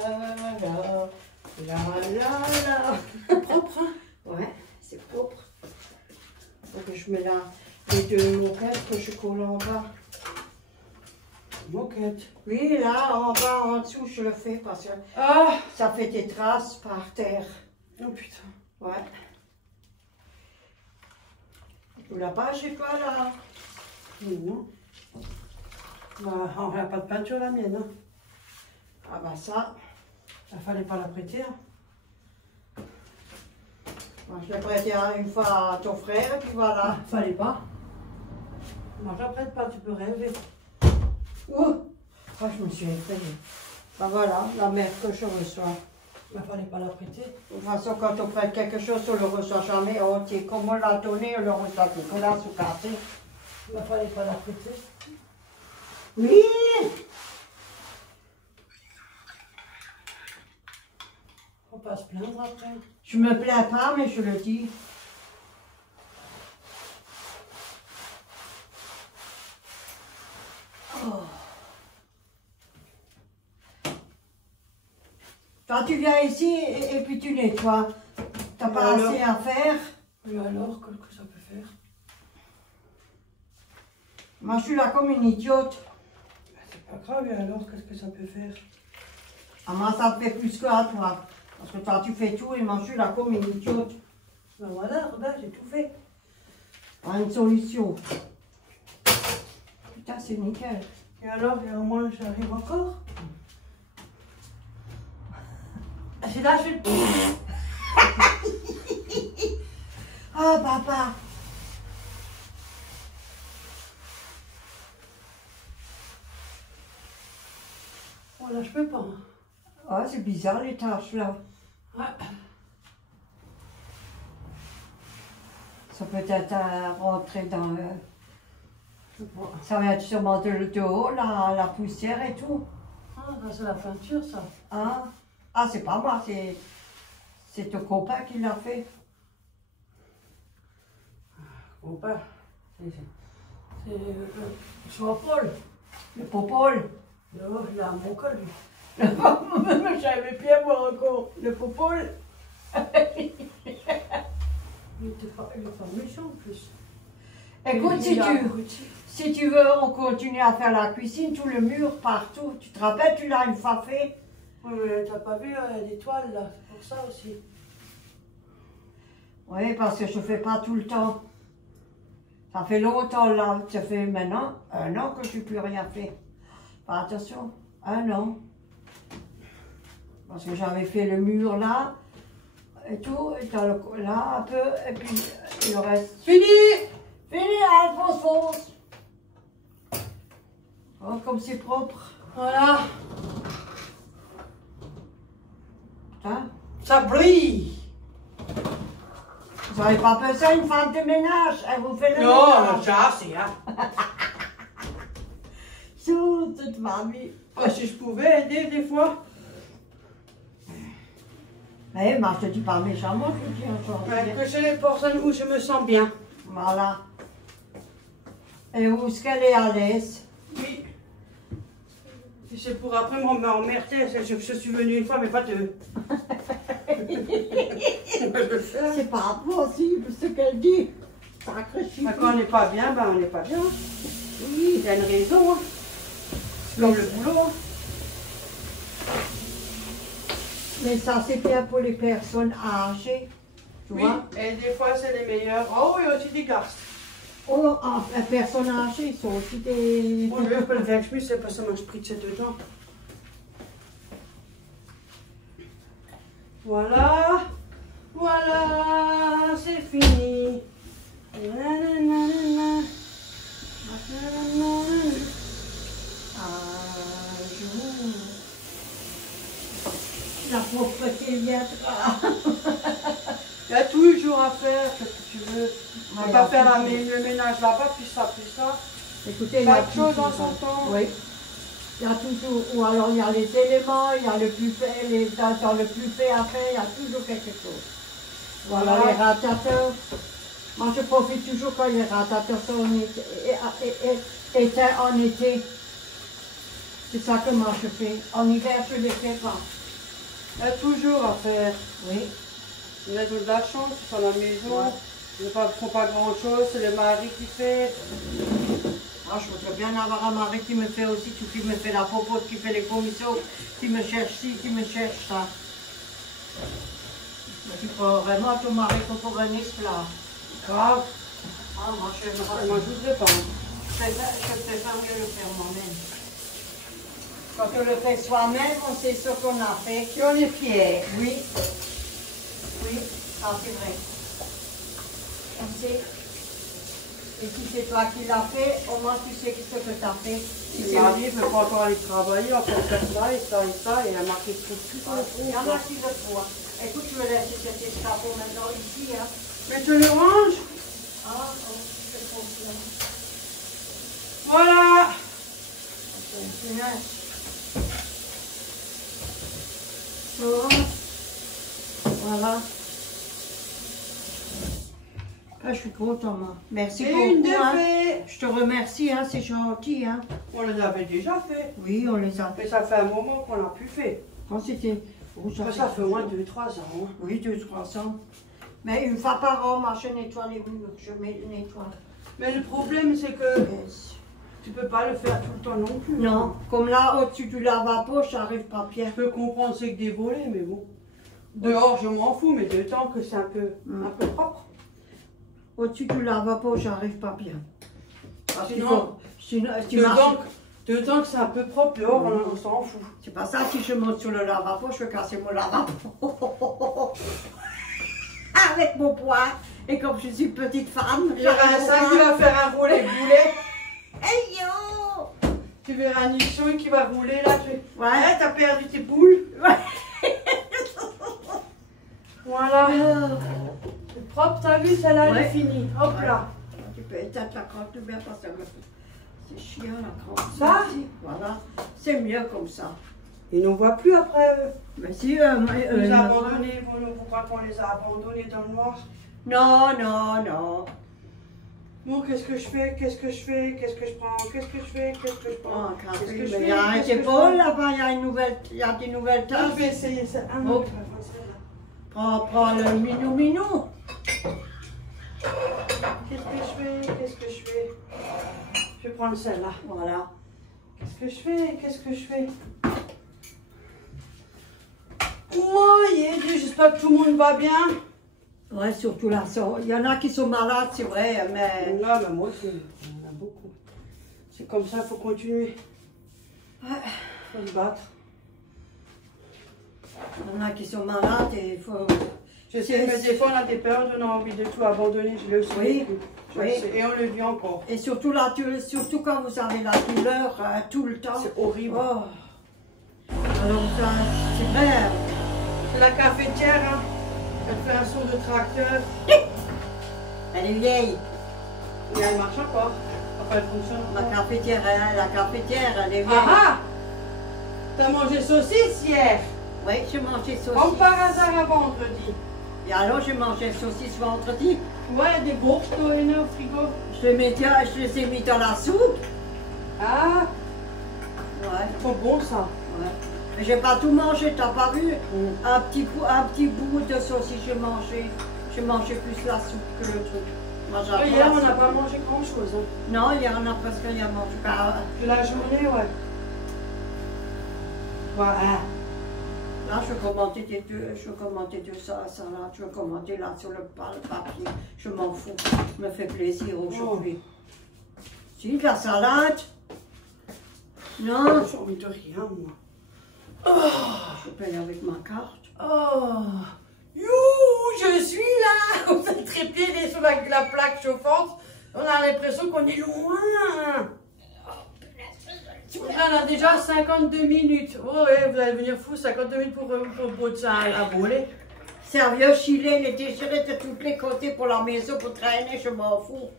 là. Propre, hein? Ouais, c'est propre. Donc je mets là les deux moquettes que je colle en bas. Moquette. Oui, là, en bas, en dessous, je le fais parce que Ah! ça fait des traces par terre. Oh putain. Ouais. Tu l'as pas chez toi, là? Non. Bah, on n'a pas de peinture la mienne, hein. Ah bah ça, Il fallait pas la prêter, hein. moi, je l'ai prêté une fois à ton frère, et puis voilà. Fallait pas. Moi, je la prête pas, tu peux rêver. Ouh! Oh, je me suis effrayée. Ben voilà, la merde que je reçois. Il fallait pas la prêter. De toute façon, quand on prête quelque chose, on ne le reçoit jamais entier. Comme on l'a donné, on le reçoit tout. On l'a sous-cassé. Il fallait pas la prêter. Oui! Faut pas se plaindre après. Je me plains pas, mais je le dis. Oh. Quand tu viens ici et puis tu nettoies, t'as pas alors assez à faire. Et alors, qu'est-ce que ça peut faire? Moi, je suis là comme une idiote. C'est pas grave, et alors, qu'est-ce que ça peut faire? À moi, ça te fait plus que à toi. Parce que toi, tu fais tout et moi, je suis là comme une idiote. Ben voilà, regarde, j'ai tout fait. Pas une solution. Putain, c'est nickel. Et alors, au moins, j'arrive encore. C'est là, je suis... Oh, papa. Voilà, je peux pas. Oh, c'est bizarre les taches là. Ouais. Ça peut être rentré dans le... Je sais pas. Ça va être sûrement de haut, la poussière et tout. Ah, ben c'est la peinture, ça. Hein? Ah, c'est pas moi, c'est ton copain qui l'a fait. Copain. C'est Jean-Paul. Le popole. Là, il a mon col, lui. Je savais bien moi encore. Le popole. Il est pas méchant, en plus. Écoute, si tu veux, on continue à faire la cuisine, tout le mur, partout. Tu te rappelles, tu l'as une fois fait? Oui, mais t'as pas vu les toiles, là. C'est pour ça aussi. Oui, parce que je ne fais pas tout le temps. Ça fait longtemps là, ça fait maintenant 1 an que je n'ai plus rien fait. Enfin, attention, 1 an. Parce que j'avais fait le mur là, et tout, et là un peu, et puis le reste. Fini! Fini, Alphonse, fonce! Oh, comme c'est propre. Voilà. Putain, Ça brille! vous n'avez pas besoin d'une femme de ménage, elle vous fait le Non, ménage. ça, c'est hein. Sous toute ma vie. Ah, si je pouvais aider des fois. Mais moi, je te dis pas méchamment, je te dis encore. Que c'est les personnes où je me sens bien. Voilà. Et où est-ce qu'elle est à l'aise? Oui. Si c'est pour après m'emmerder, je suis venue une fois, mais pas deux. C'est pas possible ce qu'elle dit. Sacré Quand on n'est pas bien, ben on n'est pas bien. Oui, il y a une raison. Hein. C'est comme le boulot. Mais ça, c'est bien pour les personnes âgées. Tu Oui, vois? et des fois c'est les meilleurs. Oh, il y a aussi des garces. Oh, les personnes âgées, ils sont aussi des... Moi, je peux le faire, je sais pas ça m'a spritz dedans. Voilà. Voilà, c'est fini. Nanana. Un jour, la propreté viendra. Il y a toujours à faire, qu'est-ce que tu veux. On Ouais, va pas faire le ménage là-bas, puis ça, puis ça. Écoutez, il y a Chaque chose toujours- en son temps. Oui. Il y a toujours, ou alors il y a les éléments, il y a le buffet, dans le buffet à faire, il y a toujours quelque chose. Voilà, Voilà. les ratateurs. Moi, je profite toujours quand les ratateurs sont éteints en été. C'est ça que moi je fais. En hiver, je ne les fais pas. Il y a toujours à faire. Oui. Il y a de la chance, ils sont à la maison. Ouais. Ils ne font pas grand-chose, c'est le mari qui fait. Ah, je voudrais bien avoir un mari qui me fait aussi tout, qui me fait la popote, qui fait les commissions, qui me cherche ci, qui me cherche ça. Mais tu faut vraiment ton mari pour un esclave. Grave. Ah, moi je Moi, je voudrais pas. Je préfère mieux le faire moi-même. Quand on le fait soi-même, on sait ce qu'on a fait. Et on est fiers. Oui. Oui, ça c'est vrai. On sait. Et si c'est toi qui l'as fait, au moins tu sais ce que tu as fait. Si Le c'est mari ne peut pas encore aller travailler, on peut faire ça et ça et ça, et il a marqué tout sur le Il y en trou. a qui le font. Écoute, je vais laisser cet escabeau maintenant ici. Hein. Mais tu le ranges. Ah, oh, c'est trop bien. Voilà. C'est bien. Bon. Voilà. Ah, je suis contente, moi. Merci Et beaucoup. une de Hein. fait. Je te remercie, hein, c'est gentil. Hein. On les avait déjà fait. Oui, on les a. Mais ça fait un moment qu'on n'a plus fait. Quand c'était. Oh, Ça fait au moins 2-3 ans. Hein. Oui, 2-3 ans. Mais une fois par an, moi, je nettoie les murs. Je nettoie. Mais le problème, c'est que Yes. tu peux pas le faire tout le temps non plus. Non, comme là, au-dessus du lavabo, j'arrive pas bien. Je peux comprendre, c'est que des volets, mais bon. Dehors, je m'en fous, mais de temps que c'est un peu propre. Au-dessus du lavabo, j'arrive pas bien. Parce qu'il Sinon, faut, tu marches. De temps que c'est un peu propre, dehors, on s'en fout. C'est pas ça, si je monte sur le lavabo, je vais casser mon lavabo. Avec mon poids. Et comme je suis petite femme, Il y aura un sac qui va faire un roulet boulet. Hey yo! Tu verras un nichon qui va rouler là. Ouais. T'as perdu tes boules. Ouais. Voilà. C'est propre, t'as vu, celle-là, elle est finie. Hop Ouais. là. Tu peux éteindre la crotte de bien parce que c'est chiant la crotte. Ça? Voilà. C'est mieux comme ça. Ils n'en voient plus après eux. Mais si Ils nous ont abandonnés, vous croyez qu'on les a abandonnés dans le noir? Non, non, non. Bon, qu'est-ce que je fais? Qu'est-ce que je fais? Qu'est-ce que je prends? Qu'est-ce que je fais? Qu'est-ce que je prends? Oh, Qu'est-ce que je mais fais? il y a un Qu'est-ce que je épaule prends? là-bas, il y a des nouvelles Ah, tasses. je vais essayer ça. Ah, Oh. non, Prends le minou. qu'est-ce que je fais? Qu'est-ce que je fais? Je vais prendre celle-là. Voilà. Qu'est-ce que je fais? Qu'est-ce que je fais? Oh, j'espère que tout le monde va bien. Ouais, surtout là, il y en a qui sont malades, c'est vrai, mais... Là, mais moi aussi, il y en a beaucoup. C'est comme ça, il faut continuer. Ouais. Il faut se battre. Il y en a qui sont malades et il faut... Je sais, mais des fois, on a des périodes où on a envie de tout abandonner, je le sais. Oui. Je Oui. le sais, et on le vit encore. Et surtout là, surtout quand vous avez la douleur tout le temps. C'est horrible. Oh. Alors ça, c'est vrai. C'est la cafetière, hein. Elle fait un son de tracteur. Elle est vieille. Mais elle marche encore. Enfin, elle fonctionne. La cafetière, elle est vieille. Ah ah! T'as mangé saucisse hier? Oui, j'ai mangé Comme saucisse. par hasard à vendredi. Et alors, j'ai mangé saucisse vendredi. Ouais, des bourses au frigo. Je les ai mis dans la soupe. Ah, Ouais, trop bon ça. ouais. Mais j'ai pas tout mangé, t'as pas vu? Un petit bout de saucisse, j'ai mangé. J'ai mangé plus la soupe que le truc. Moi, j'adore Hier, la on n'a soupe. pas mangé grand chose. Hein. Non, il y en a presque rien mangé. De la journée, ouais. Voilà. Là, je commentais de ça, là. Je commentais là sur le papier. Je m'en fous. Je me fais plaisir aujourd'hui. Si, de la salade. Non. J'ai envie de rien, moi. Je paye avec ma carte. Oh, youhou, je suis là. On s'est trépied sur la plaque chauffante. On a l'impression qu'on est loin. On a déjà 52 minutes. Oh, ouais, vous allez venir fou, 52 minutes pour ça à voler. Sérieux, Chilé, il est déchiré de tous les côtés pour la maison, pour traîner, je m'en fous.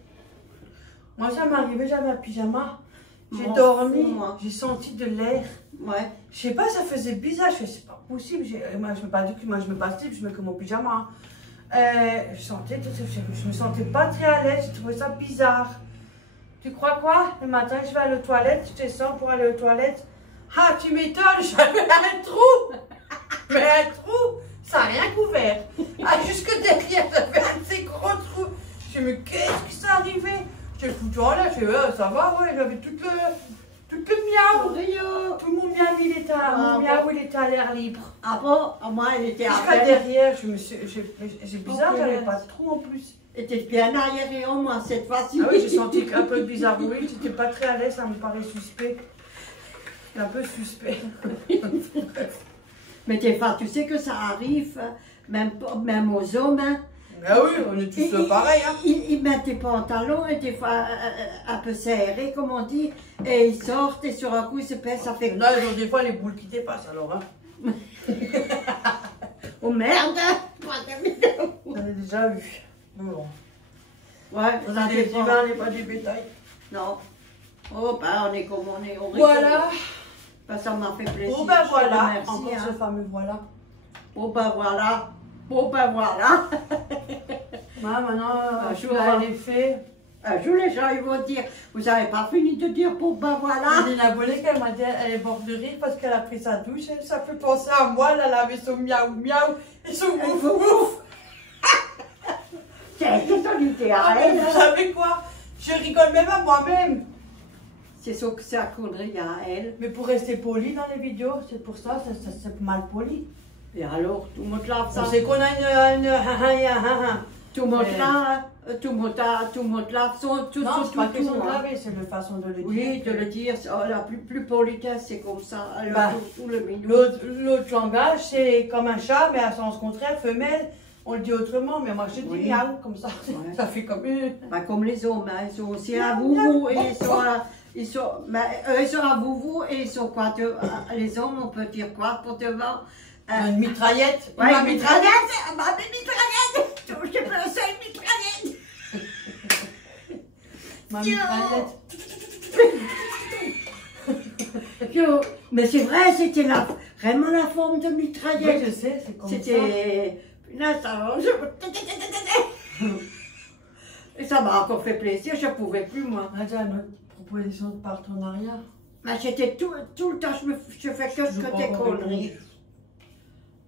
Moi, ça m'est arrivé, j'avais un pyjama. J'ai M'en dormi, fous, moi. j'ai senti de l'air. Ouais. Je sais pas, ça faisait bizarre. Je fais, c'est pas possible. Moi, je me pas dit que moi, je me passe je mets que mon pyjama. Je me sentais pas très à l'aise. J'ai trouvé ça bizarre. Tu crois quoi? Le matin, je vais aller aux toilettes. Je descends pour aller aux toilettes. Ah, tu m'étonnes, j'avais un trou. Mais un trou, ça n'a rien couvert. Ah, jusque derrière, j'avais un de ces gros trous. Je me dis, mais qu'est-ce qui s'est arrivé? Je t'ai foutu en l'air. Je fais, ça va, ouais. J'avais tout le miaou. Rio. Tout mon miaou, il était à l'air libre. Ah bon? Moi, elle était Jusqu'à arrière. derrière, c'est bizarre, Ok. j'avais pas de trou en plus. Elle était bien arrière en moi cette fois-ci. Ah oui, j'ai senti un peu bizarre. Oui, j'étais pas très à l'aise, ça me paraît suspect. C'est un peu suspect. Mais des fois, tu sais que ça arrive, même aux hommes. Hein. Ah oui, on est tous pareils. Hein. Ils mettent des pantalons et des fois un peu serrés, comme on dit, et ils sortent et sur un coup, ils se pèsent, ça fait... Là, des fois, les boules qui dépassent alors. Hein. Oh merde! On a déjà vu. Bon. Ouais, On ça a des dépend. divins, pas des bétails. Non. Oh, ben, on est comme on est. Voilà. Ben, ça m'a fait plaisir. Oh ben voilà, Merci, encore hein. ce fameux voilà. Oh ben voilà. Oh ben voilà. Maintenant, Un je jour, vais aller faire. Un jour, les gens ils vont dire, vous n'avez pas fini de dire oh ben voilà. J'ai une abonnée qu'elle m'a dit, elle est morte de rire parce qu'elle a pris sa douche. Et ça fait penser à moi, elle avait son miaou miaou et son ouf ouf. C'est solitaire Ah, à mais elle. vous savez quoi? Je rigole même à moi-même. C'est ça que c'est à connerie à elle. Mais pour rester poli dans les vidéos, c'est pour ça, c'est mal poli. Et alors, tout le monde lave ça. On sait qu'on a une Tout le monde lave, tout le monde lave son, tout, non, c'est pas tout, question de hein. laver, c'est la façon de le dire. Oui, de le dire, oh, la plus politesse, c'est comme ça. Alors, Bah, tout le milieu. L'autre langage, c'est comme un chat, mais à sens contraire, femelle. On le dit autrement, mais moi je dis Oui. miaou, comme ça. Ouais. Ça fait comme... Bah, comme les hommes, hein, ils sont aussi à vous et ils sont à vous et ils sont quoi les hommes, on peut dire quoi pour devant Une mitraillette. Ouais, Ma une mitraillette. Ma mitraillette. Je peux ça, une mitraillette. Ma mitraillette. Mais c'est vrai, c'était vraiment la forme de Oui, mitraillette. je sais, c'est comme ça. C'était... Là, ça... Et ça m'a encore fait plaisir, je ne pouvais plus, moi. On a déjà une autre proposition de partenariat. Mais j'étais tout le temps, je fais que des conneries.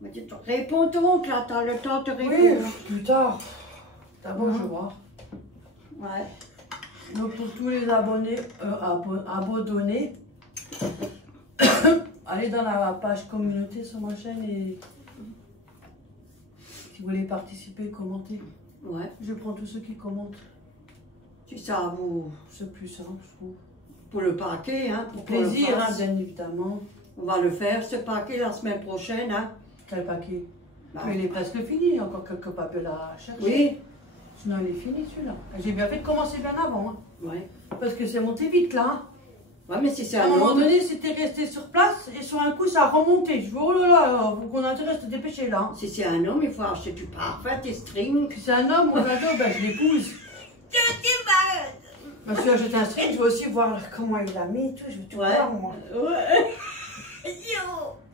Mais dis donc, réponds donc, là, t'as le temps de répondre. Oui, plus tard. D'abord, je vois. Ouais. Donc, pour tous les abonnés, abonnés, allez dans la page communauté sur ma chaîne et si vous voulez participer, commentez. Ouais. Je prends tous ceux qui commentent. C'est ça, vous... C'est plus simple, je trouve. Pour le paquet, hein. Pour Plaisir, qu'on le hein, fasse. bien évidemment. On va le faire, ce paquet, la semaine prochaine, hein. Quel paquet? Bah. Mais il est presque fini, il y a encore quelques papiers à chercher. Oui. Sinon, il est fini celui-là. J'ai bien fait de commencer bien avant. Hein. Ouais. Parce que c'est monté vite là. Hein. Ouais, mais si c'est À un un moment homme... donné, c'était resté sur place et sur un coup, ça a remonté. Je dis, oh là là, faut qu'on a intérêt de se dépêcher là. Si c'est un homme, il faut acheter du parfum, des strings. Si c'est un homme, mon ado, ben, je l'épouse. Parce que j'ai un string, je veux aussi voir comment il l'a mis et tout. Je veux tout voir, moi. Ouais.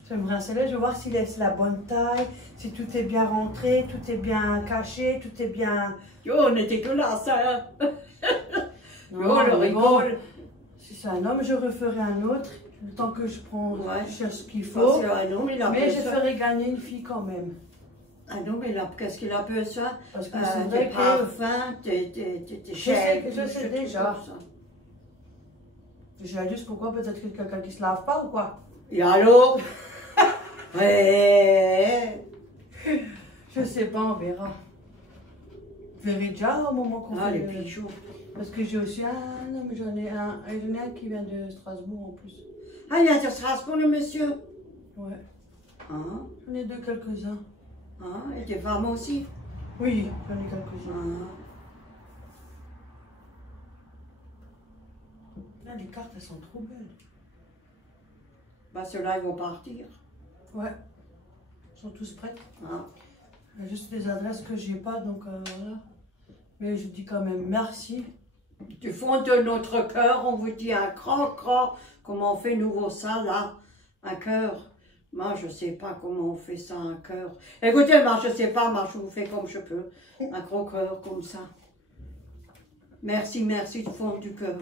J'aimerais un celle-là, je veux voir s'il laisse la bonne taille, si tout est bien rentré, tout est bien caché, tout est bien... Yo, on était que là, ça. Non, Yo, le mais bon, rigole. si c'est un homme, je referai un autre, le temps que je prends, Ouais. je cherche ce qu'il Faut. faut. C'est un homme, il a Mais je besoin. ferai gagner une fille quand même. Un homme, qu'est-ce qu'il a besoin? Parce que c'est Des vrai que... parfums, des chèvres. Je sais déjà. J'ai juste pourquoi peut-être que quelqu'un qui se lave pas ou quoi? Et alors? Ouais. Je sais pas, on verra. Vous verrez déjà au moment qu'on Ah, fait les le- pichous. Parce que j'ai aussi un... Non, mais j'en ai un qui vient de Strasbourg en plus. Ah, il y a de Strasbourg, le monsieur. Ouais. Hein? J'en ai deux quelques-uns. Hein? Et des femmes aussi. Oui, j'en ai quelques-uns. Hein? Là, les cartes, elles sont trop belles. Bah, ceux-là, ils vont partir. Ouais. Ils sont tous prêts. Hein? Il y a juste des adresses que j'ai pas, donc voilà. Mais je dis quand même merci. Du fond de notre cœur, on vous dit un grand, comment on fait nouveau ça, là. Un cœur. Moi, je sais pas comment on fait ça, un cœur. Écoutez, moi, je sais pas, moi, je vous fais comme je peux. Un gros cœur, comme ça. Merci, merci du fond du cœur.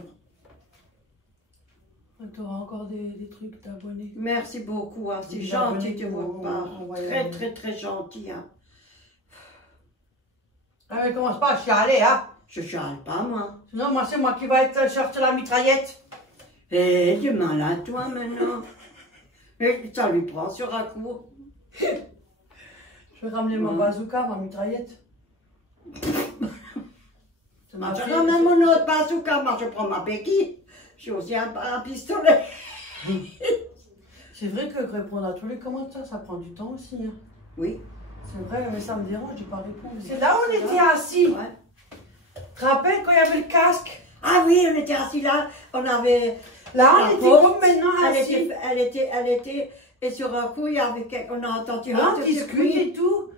Tu auras encore des trucs d'abonnés. Merci beaucoup, hein. C'est Des gentil abonnés de qui votre vont part. envoyer Très gentil, hein. Ah, mais commence pas à chialer, hein. Je chiale pas, moi. Sinon, moi, c'est moi qui vais être chercher la mitraillette. Eh, tu es malin, toi, maintenant. Et ça lui prend sur un coup. Je vais ramener mon bazooka, ma mitraillette. Moi, je ramène mon autre bazooka, moi, je prends ma béquille. J'ai aussi un pistolet. C'est vrai que répondre à tous les commentaires, ça prend du temps aussi. Hein. Oui. C'est vrai, mais ça me dérange de pas répondre. C'est là où on était assis. Ouais. Tu te rappelles quand il y avait le casque? Ah oui, on était assis là, on avait... Là, on la était porte, comme maintenant assis. elle était, et sur un coup, il y avait on a entendu Un un petit scooter et tout.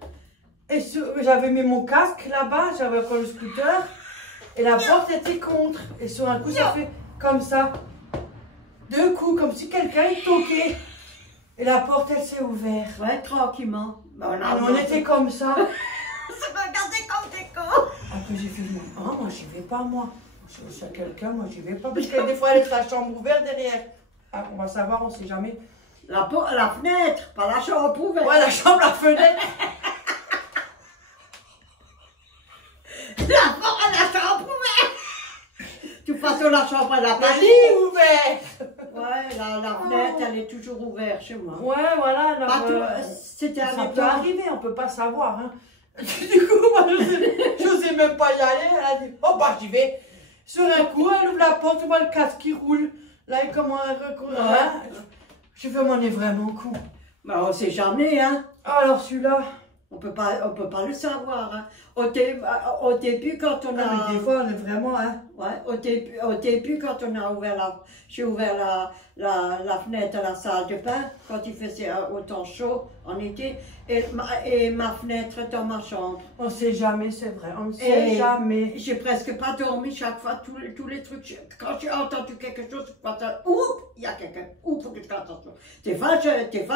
Et j'avais mis mon casque là-bas, j'avais encore le scooter. Et la porte était contre. Et sur un coup, ça fait comme ça. Deux coups, comme si quelqu'un est toqué. Et la porte, elle s'est ouverte. Ouais, tranquillement. Ben, On était comme ça. Regardez comme des cons. Après, j'ai fait, moi j'y vais pas, moi. Je suis à quelqu'un, moi j'y vais pas. Parce que des fois, elle laisse la chambre ouverte derrière. Ah, on va savoir, on sait jamais. La fenêtre, pas la chambre ouverte. Ouais, la chambre, la fenêtre. La chambre ouverte. De toute façon, la chambre, elle a pas La lit ouverte. Ouais, la fenêtre, elle est toujours ouverte chez moi. Ouais, voilà. C'était ça peut arriver, on peut pas savoir. Hein. Du coup, moi, je n'osais même pas y aller. Elle a dit, oh bah j'y vais. Sur un coup, elle ouvre la porte, on voit le casque qui roule. Là, il commence à recourir. Je fais, on est vraiment con. Bah, on sait jamais, hein. Alors celui-là. On peut pas le savoir, hein. Au début, quand on a... mais des fois, on est vraiment, hein. Ouais, au début, quand on a ouvert j'ai ouvert la fenêtre à la salle de bain, quand il faisait autant chaud en été, et ma fenêtre dans ma chambre. On sait jamais, c'est vrai, on ne sait jamais. J'ai presque pas dormi chaque fois, tous les trucs. Quand j'ai entendu quelque chose, il y a quelqu'un, faut que je fasse attention. Des fois,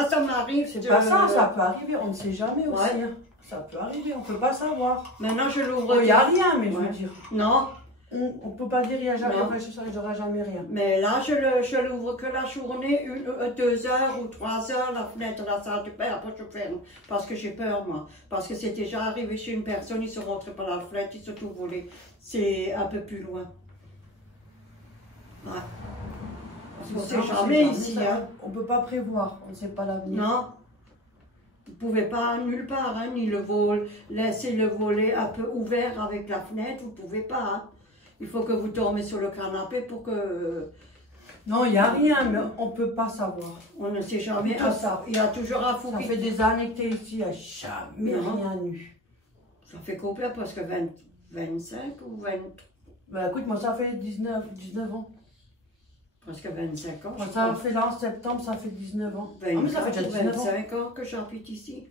ça m'arrive. C'est pas ça, ça peut arriver, on ne sait jamais aussi. Ouais. Hein. Ça peut arriver, on ne peut pas savoir. Maintenant, je l'ouvre. Il n'y a rien, mais je veux dire. Non. On ne peut pas dire, il n'y a jamais, j'aurai jamais rien. Mais là, je l'ouvre que la journée, 2 heures ou 3 heures, la fenêtre de la salle de bain, après je ferme. Parce que j'ai peur, moi. Parce que c'est déjà arrivé chez une personne, ils sont rentrés par la fenêtre, ils sont tout volés. C'est un peu plus loin. Ouais. On ne sait jamais ici, hein. On ne peut pas prévoir, on ne sait pas l'avenir. Non. Vous ne pouvez pas nulle part, hein, ni le vol, laisser le volet un peu ouvert avec la fenêtre, vous ne pouvez pas. Hein. Il faut que vous dormez sur le canapé pour que... Non, il n'y a rien, mais on ne peut pas savoir. On ne sait jamais. Il y a toujours un fou. Ça fait des années que tu es ici, il n'y a jamais rien eu. Ça fait combien? Parce que 25 ou 20... Ben écoute, moi ça fait 19 ans. Presque 25 ans. Moi, ça fait là en septembre, ça fait 19 ans. 24, mais ça fait déjà 25 ans que j'habite ici.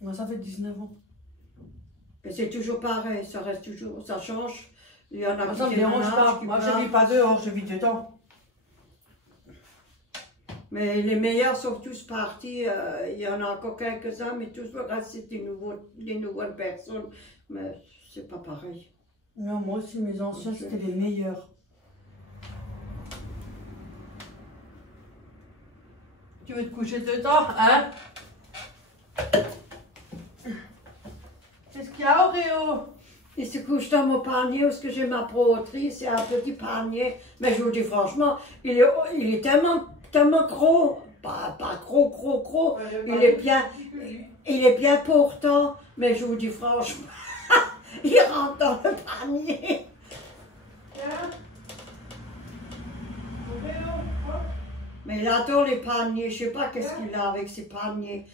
Moi ça fait 19 ans. Et c'est toujours pareil, ça reste toujours, ça change. Il y en a qui dérange pas. Moi je ne vis pas dehors, je vis dedans. Mais les meilleurs sont tous partis, il y en a encore quelques-uns, mais tous le reste c'est des nouvelles personnes. Mais c'est pas pareil. Non, moi aussi mes anciens c'était les meilleurs. Tu veux te coucher dedans, hein? Qu'est-ce qu'il y a, Oreo? Il se couche dans mon panier parce que j'ai ma broderie, c'est un petit panier. Mais je vous dis franchement, il est tellement gros, pas gros. Il est bien portant, mais je vous dis franchement, il rentre dans le panier. Mais il adore les paniers, je ne sais pas qu'est-ce qu'il a avec ses paniers.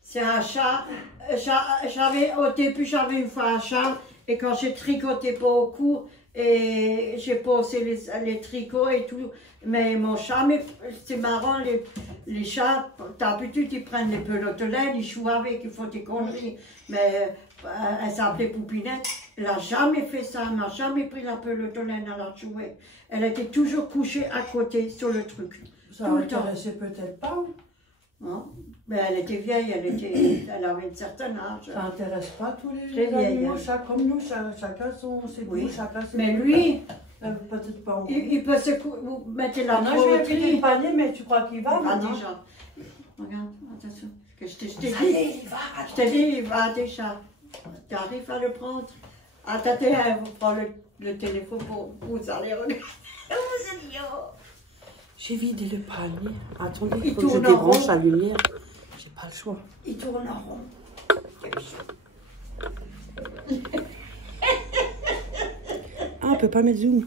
C'est un chat. Au début, j'avais une fois un chat, et quand j'ai tricoté beaucoup, et j'ai posé les tricots et tout, mais mon chat, c'est marrant, les chats, d'habitude, ils prennent les pelotes de laine, ils jouent avec, ils font des conneries, mais elle s'appelait Poupinette, elle n'a jamais fait ça, elle n'a jamais pris la pelote de laine, elle a joué. Elle était toujours couchée à côté sur le truc. Ça l'intéressait peut-être pas. Non, mais elle était vieille, elle avait un certain âge. Ça n'intéresse pas tous les animaux, comme nous, chacun ses goûts, chacun ses mais lui, peut-être pas. Il peut se mettre la broderie. Je vais quitter le panier, mais tu crois qu'il va déjà. Regarde, attention. Je t'ai dit, il va déjà. Tu arrives à le prendre. Attendez, elle vous prend le téléphone pour vous aller regarder. J'ai vidé le panier. Attendez, il faut que je débranche la lumière. J'ai pas le choix. Il tourne en rond. Ah, on peut pas mettre zoom.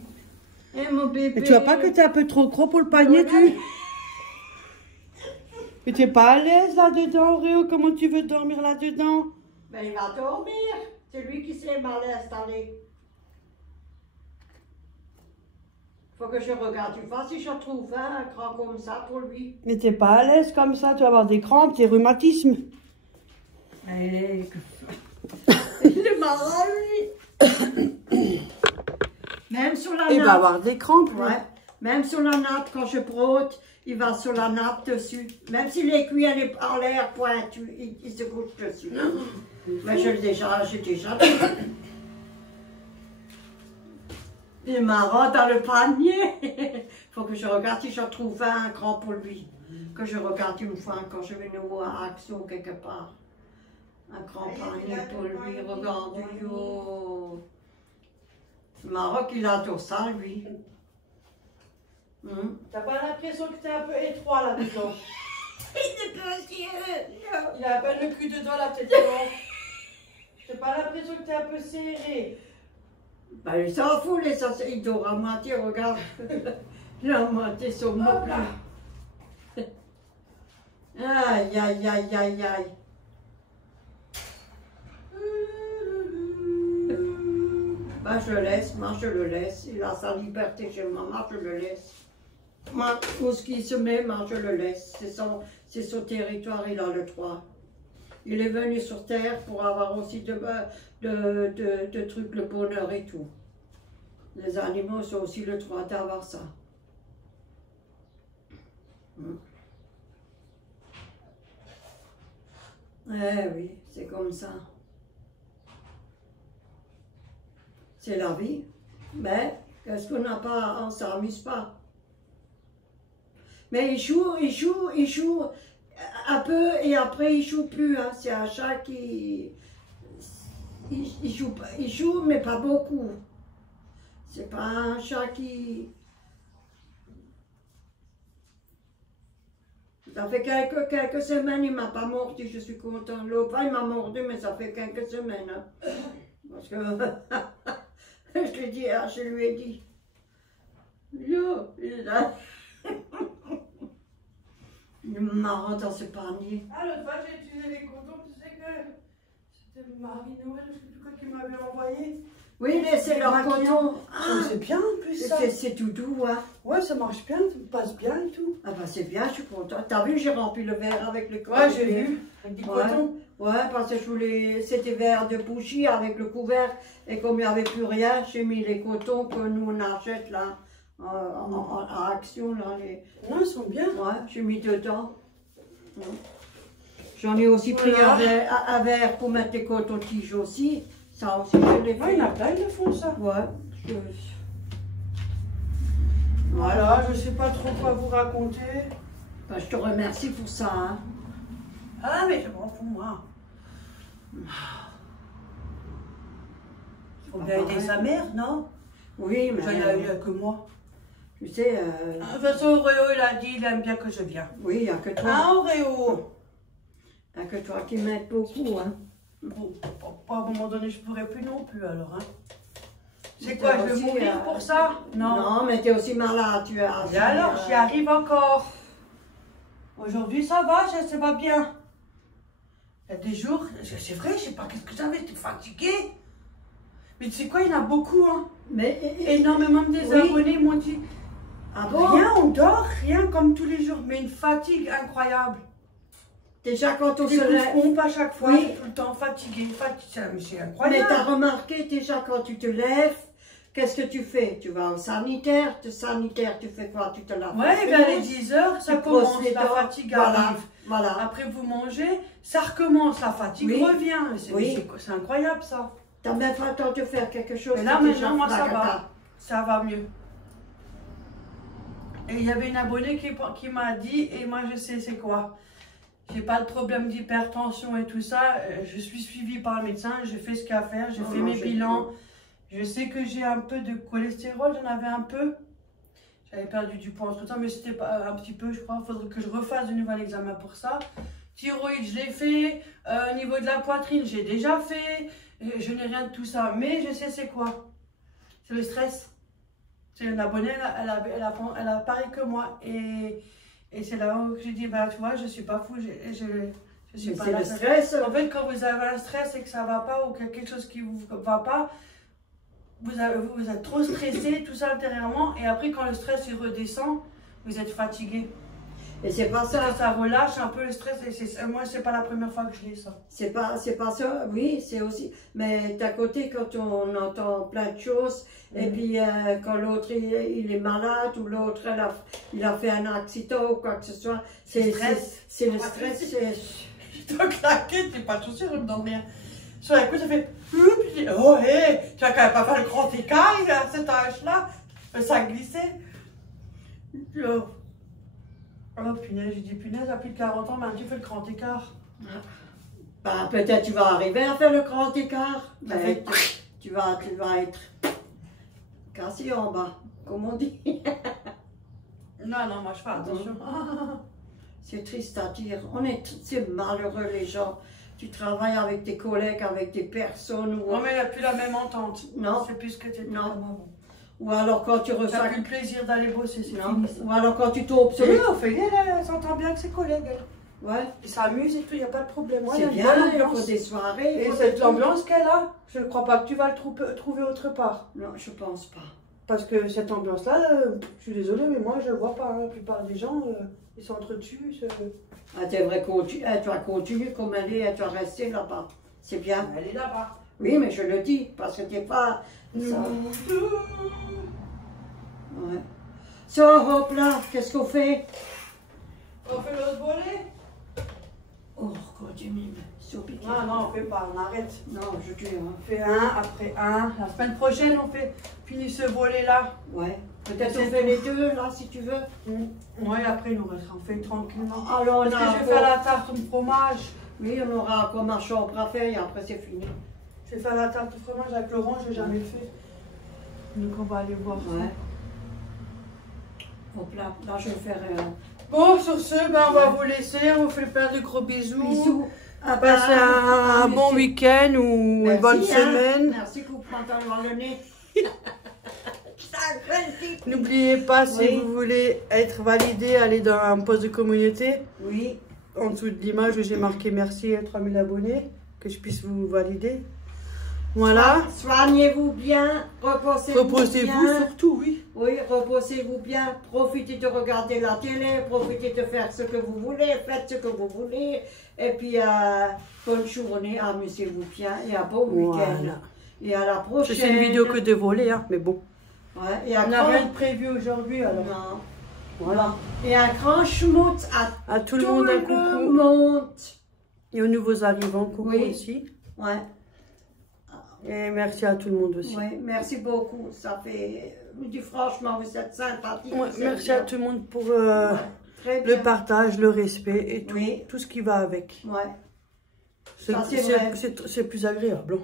Eh, mon bébé. Mais tu vois pas que t'es un peu trop gros pour le panier, tu? Mais tu es pas à l'aise là-dedans, Oreo? Comment tu veux dormir là-dedans? Ben, il va dormir. C'est lui qui s'est mal installé. Faut que je regarde une fois si je trouve un grand comme ça pour lui. Mais t'es pas à l'aise comme ça, tu vas avoir des crampes, des rhumatismes. Il est marrant, lui. Même sur la nappe. Il va avoir des crampes. Ouais. Même sur la nappe, quand je brode, il va sur la nappe dessus. Même si l'aiguille est en l'air pointue, il se couche dessus. Mais j'ai déjà Il est marrant dans le panier. Faut que je regarde si je trouve un grand pour lui. Que je regarde une fois quand je vais nouveau à Action quelque part. Un grand panier pour lui, regarde, yo. Le Maroc, il adore ça, lui. T'as pas l'impression que t'es un peu étroit là-dedans? Il est petit. Il a à peine le cul dedans la tête, non? T'as pas l'impression que t'es un peu serré? Ben, il s'en fout, il dort à moitié, regarde. Il a à moitié son mot là. Aïe, aïe, aïe, aïe, aïe. Ben, je le laisse, moi je le laisse. Il a sa liberté chez maman, je le laisse. Moi, où ce qu'il se met, moi je le laisse. C'est son territoire, il a le droit. Il est venu sur Terre pour avoir aussi de trucs, le bonheur et tout. Les animaux ont aussi le droit d'avoir ça. Eh oui, c'est comme ça. C'est la vie. Mais qu'est-ce qu'on n'a pas, on ne s'amuse pas. Mais il joue un peu et après il joue plus. Hein. C'est un chat qui... Il joue mais pas beaucoup. C'est pas un chat qui... Ça fait quelques semaines, il ne m'a pas mordu, je suis contente. L'autre fois, il m'a mordu, mais ça fait quelques semaines. Hein. Parce que je lui ai dit, yo, il est marrant dans ce panier. Ah, l'autre fois, j'ai utilisé les cotons, tu sais que c'était Marie-Noël, je ne sais plus quoi qui m'avait envoyé. Oui, mais c'est leur coton. Ah, c'est bien en plus ça. C'est tout doux, hein. Ouais, ça marche bien, ça passe bien et tout. Ah bah c'est bien, je suis contente. T'as vu, j'ai rempli le verre avec le coton. Ouais, j'ai vu, avec du coton. Ouais, parce que je voulais, c'était verre de bougie avec le couvert. Et comme il n'y avait plus rien, j'ai mis les cotons que nous on achète là, en action là. Non, ils sont bien. Ouais, j'ai mis dedans. J'en ai aussi pris un verre pour mettre les cotons-tiges aussi. Ça aussi, je l'ai fait. Ouais, il y en a plein, ils le font ça. Ouais. Voilà, je ne sais pas trop quoi vous raconter. Ben, je te remercie pour ça. Hein. Ah, mais je m'en fous, moi. Il faut bien aider sa mère, non? Oui, mais... Il n'y a que moi. Tu sais... De toute façon, Auréo, il a dit, il aime bien que je vienne. Oui, il n'y a que toi. Ah, Auréo! Il n'y a que toi qui m'aide beaucoup, hein. Bon, à un moment donné, je ne pourrais plus non plus, alors, hein. C'est quoi, je vais mourir pour ça? Non. Non, mais tu es aussi malade, tu as... Et alors, j'y arrive encore. Aujourd'hui, ça va, ça va bien. Il y a des jours, c'est vrai, je sais pas qu'est-ce que j'avais, j'étais fatiguée. Mais tu sais quoi, il y en a beaucoup, hein. Mais... Énormément des abonnés m'ont dit, ah bon? Rien, on dort, rien comme tous les jours, mais une fatigue incroyable. Déjà quand on se lève, on à chaque fois, oui. Tout le temps fatigué, c'est incroyable. Mais tu as remarqué déjà quand tu te lèves, qu'est-ce que tu fais? Tu vas au sanitaire, tu fais quoi? Tu te laves. Ouais, vers les 10 heures, ça commence, la fatigue arrive. Voilà. Après vous mangez, ça recommence, la fatigue revient. C'est incroyable ça. Tu n'as même pas le temps de faire quelque chose. Mais là maintenant, moi ça va mieux. Et il y avait une abonnée qui m'a dit, et moi je sais c'est quoi. J'ai pas de problème d'hypertension et tout ça. Je suis suivie par le médecin, j'ai fait ce qu'il y a à faire, j'ai fait mes bilans. Je sais que j'ai un peu de cholestérol, j'en avais un peu. J'avais perdu du poids entre temps, mais c'était pas un petit peu, je crois. Il faudrait que je refasse de nouveau l'examen pour ça. Thyroïde, je l'ai fait. Au niveau de la poitrine, j'ai déjà fait. Je n'ai rien de tout ça, mais je sais c'est quoi. C'est le stress. C'est une abonnée, elle a pareil que moi. Et c'est là où j'ai dit, bah tu vois, je suis pas fou, je suis pas là. C'est le stress. En fait, quand vous avez un stress et que ça va pas, ou que quelque chose qui vous va pas, vous êtes trop stressé, tout ça intérieurement, et après quand le stress il redescend, vous êtes fatigué. Et c'est pas ça. Ça relâche un peu le stress, et moi c'est pas la première fois que je l'ai ça. C'est pas ça, oui, c'est aussi. Mais d'à côté, quand on entend plein de choses, et puis quand l'autre il est malade, ou l'autre il a fait un accident ou quoi que ce soit, c'est le stress. Je dois claquer, t'es pas chaussure, je me dormir. Sur la couche, ça fait oh hé, tu vas quand même pas faire le grand écart à cet âge-là. Ça a glissé. Oh punaise, j'ai dit punaise, à plus de 40 ans, maintenant tu fais le grand écart. Ben, peut-être tu vas arriver à faire le grand écart. Ça Mais fait- tu vas être cassé en bas, comme on dit. Non, non, moi je fais attention. C'est triste à dire. C'est malheureux les gens. Tu travailles avec tes collègues, avec des personnes. Ou, Non, mais il n'y a plus la même entente. Non. C'est plus ce que tu étais Non. avant. ou alors quand tu Tu reçois. n'as plus le plaisir d'aller bosser, c'est Non. fini. Ça. Ou alors quand tu tombes sur Oui, les. Ophélie, elle s'entend bien avec ses collègues. Elle. Ouais. Ils s'amusent et tout, il n'y a pas de problème. Ouais, il y C'est a une bien, bonne il faut ambiance. des soirées. Et cette ambiance qu'elle a, je ne crois pas que tu vas le trouver autre part. Non, je pense pas. Parce que cette ambiance-là, je suis désolée, mais moi je ne vois pas. La plupart des gens, ils sont entre dessus. Ah, tu vas continuer comme elle est, tu vas rester là-bas. C'est bien. Elle est là-bas. Oui, mais je le dis, parce que t'es pas. Ça. Ouais. Sors, hop là, qu'est-ce qu'on fait? On fait l'autre volet? Oh, continue, soupi. Non, non, on fait pas, on arrête. Non, je dis, hein. On fait un après un. La semaine prochaine, on finit ce volet-là. Ouais. Peut-être C'est on fait tout. les deux, là, si tu veux. Oui, après, nous on fait tranquillement. Alors, on Parce a que je vais faire la tarte au fromage. Oui, on aura encore ma chambre à faire et après c'est fini. Je vais faire la tarte au fromage avec Laurent, je n'ai jamais fait. Donc on va aller voir Ouais. Hop là, là je vais faire Bon, sur ce, ben, on va vous laisser. On vous fait plein de gros bisous. bisous. Ah, Passez un bon monsieur. week-end ou une bonne semaine. Merci, coupe pantalon le nez. N'oubliez pas, si Oui. vous voulez être validé, allez dans un poste de communauté. Oui. En dessous de l'image où j'ai marqué merci à 3000 abonnés, que je puisse vous valider. Voilà. Soignez-vous bien, reposez-vous Reposez-vous bien. surtout, oui. Oui, reposez-vous bien, profitez de regarder la télé, profitez de faire ce que vous voulez, faites ce que vous voulez. Et puis, bonne journée, amusez-vous bien et un bon week-end. Voilà. Et à la prochaine. C'est une vidéo que de voler, hein, mais bon. Ouais, et un On n'a grand... rien de prévu aujourd'hui, alors. Non. Voilà. Et un grand schmout à À tout le monde, un le coucou. monde. Et aux nouveaux arrivants, coucou Oui. aussi. Ouais. Et merci à tout le monde aussi. Oui, merci beaucoup. Ça fait. Je dis franchement, vous êtes sympathique. Ouais, vous êtes merci bien. à tout le monde pour Ouais, très bien. le partage, le respect et tout, Oui. tout ce qui va avec. Ouais. Ça, c'est vrai. C'est plus agréable. Hein.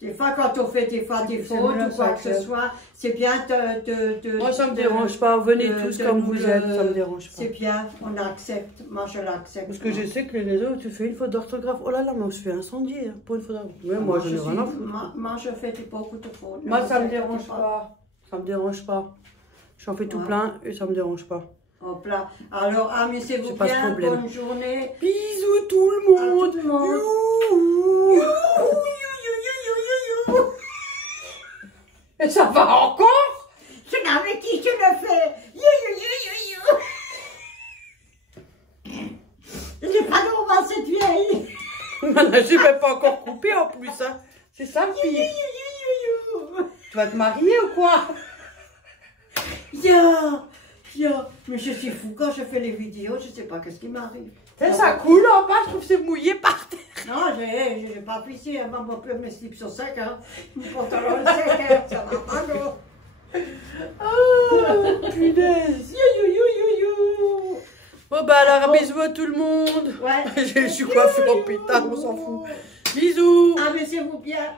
Des fois, quand on fait des fautes C'est ou bien, quoi ça, que ce que- soit, c'est bien de. Moi, ça me dérange pas. Venez tous de comme nous vous le- êtes, ça me dérange pas. C'est bien, on accepte. Moi, je l'accepte. Parce que je sais que les autres, tu fais une faute d'orthographe. Oh là là, mais on se fait incendier hein, pour une faute d'orthographe. Mais moi, je n'ai rien à foutre. Moi, je fais beaucoup de fautes. Moi, Ne ça vous me dérange inquiétez pas. Ça me dérange pas. J'en fais tout Ouais. plein et ça me dérange pas. Hop là. Alors, amusez-vous C'est pas ce bien. problème. Bonne journée. Bisous tout le monde. À tout le monde. Youhou. Et ça va encore? Je n'avais qui je le fais. J'ai pas droit à cette vieille. Je ne vais pas encore couper en plus. Hein. C'est ça le pire. Tu vas te marier ou quoi? Mais je suis fou quand je fais les vidéos, je sais pas qu'est-ce qui m'arrive. Ça coule en bas, je trouve que c'est mouillé par terre. Non, j'ai pas pissé, elle m'a peu mes slips sur 5 hein. Mon pantalon 5 hein, ça va pas non. Oh, punaise. Bon bah alors, bisous à tout le monde. Ouais. Je suis coiffée en pétard, on s'en fout. Bisous. Amusez-vous bien.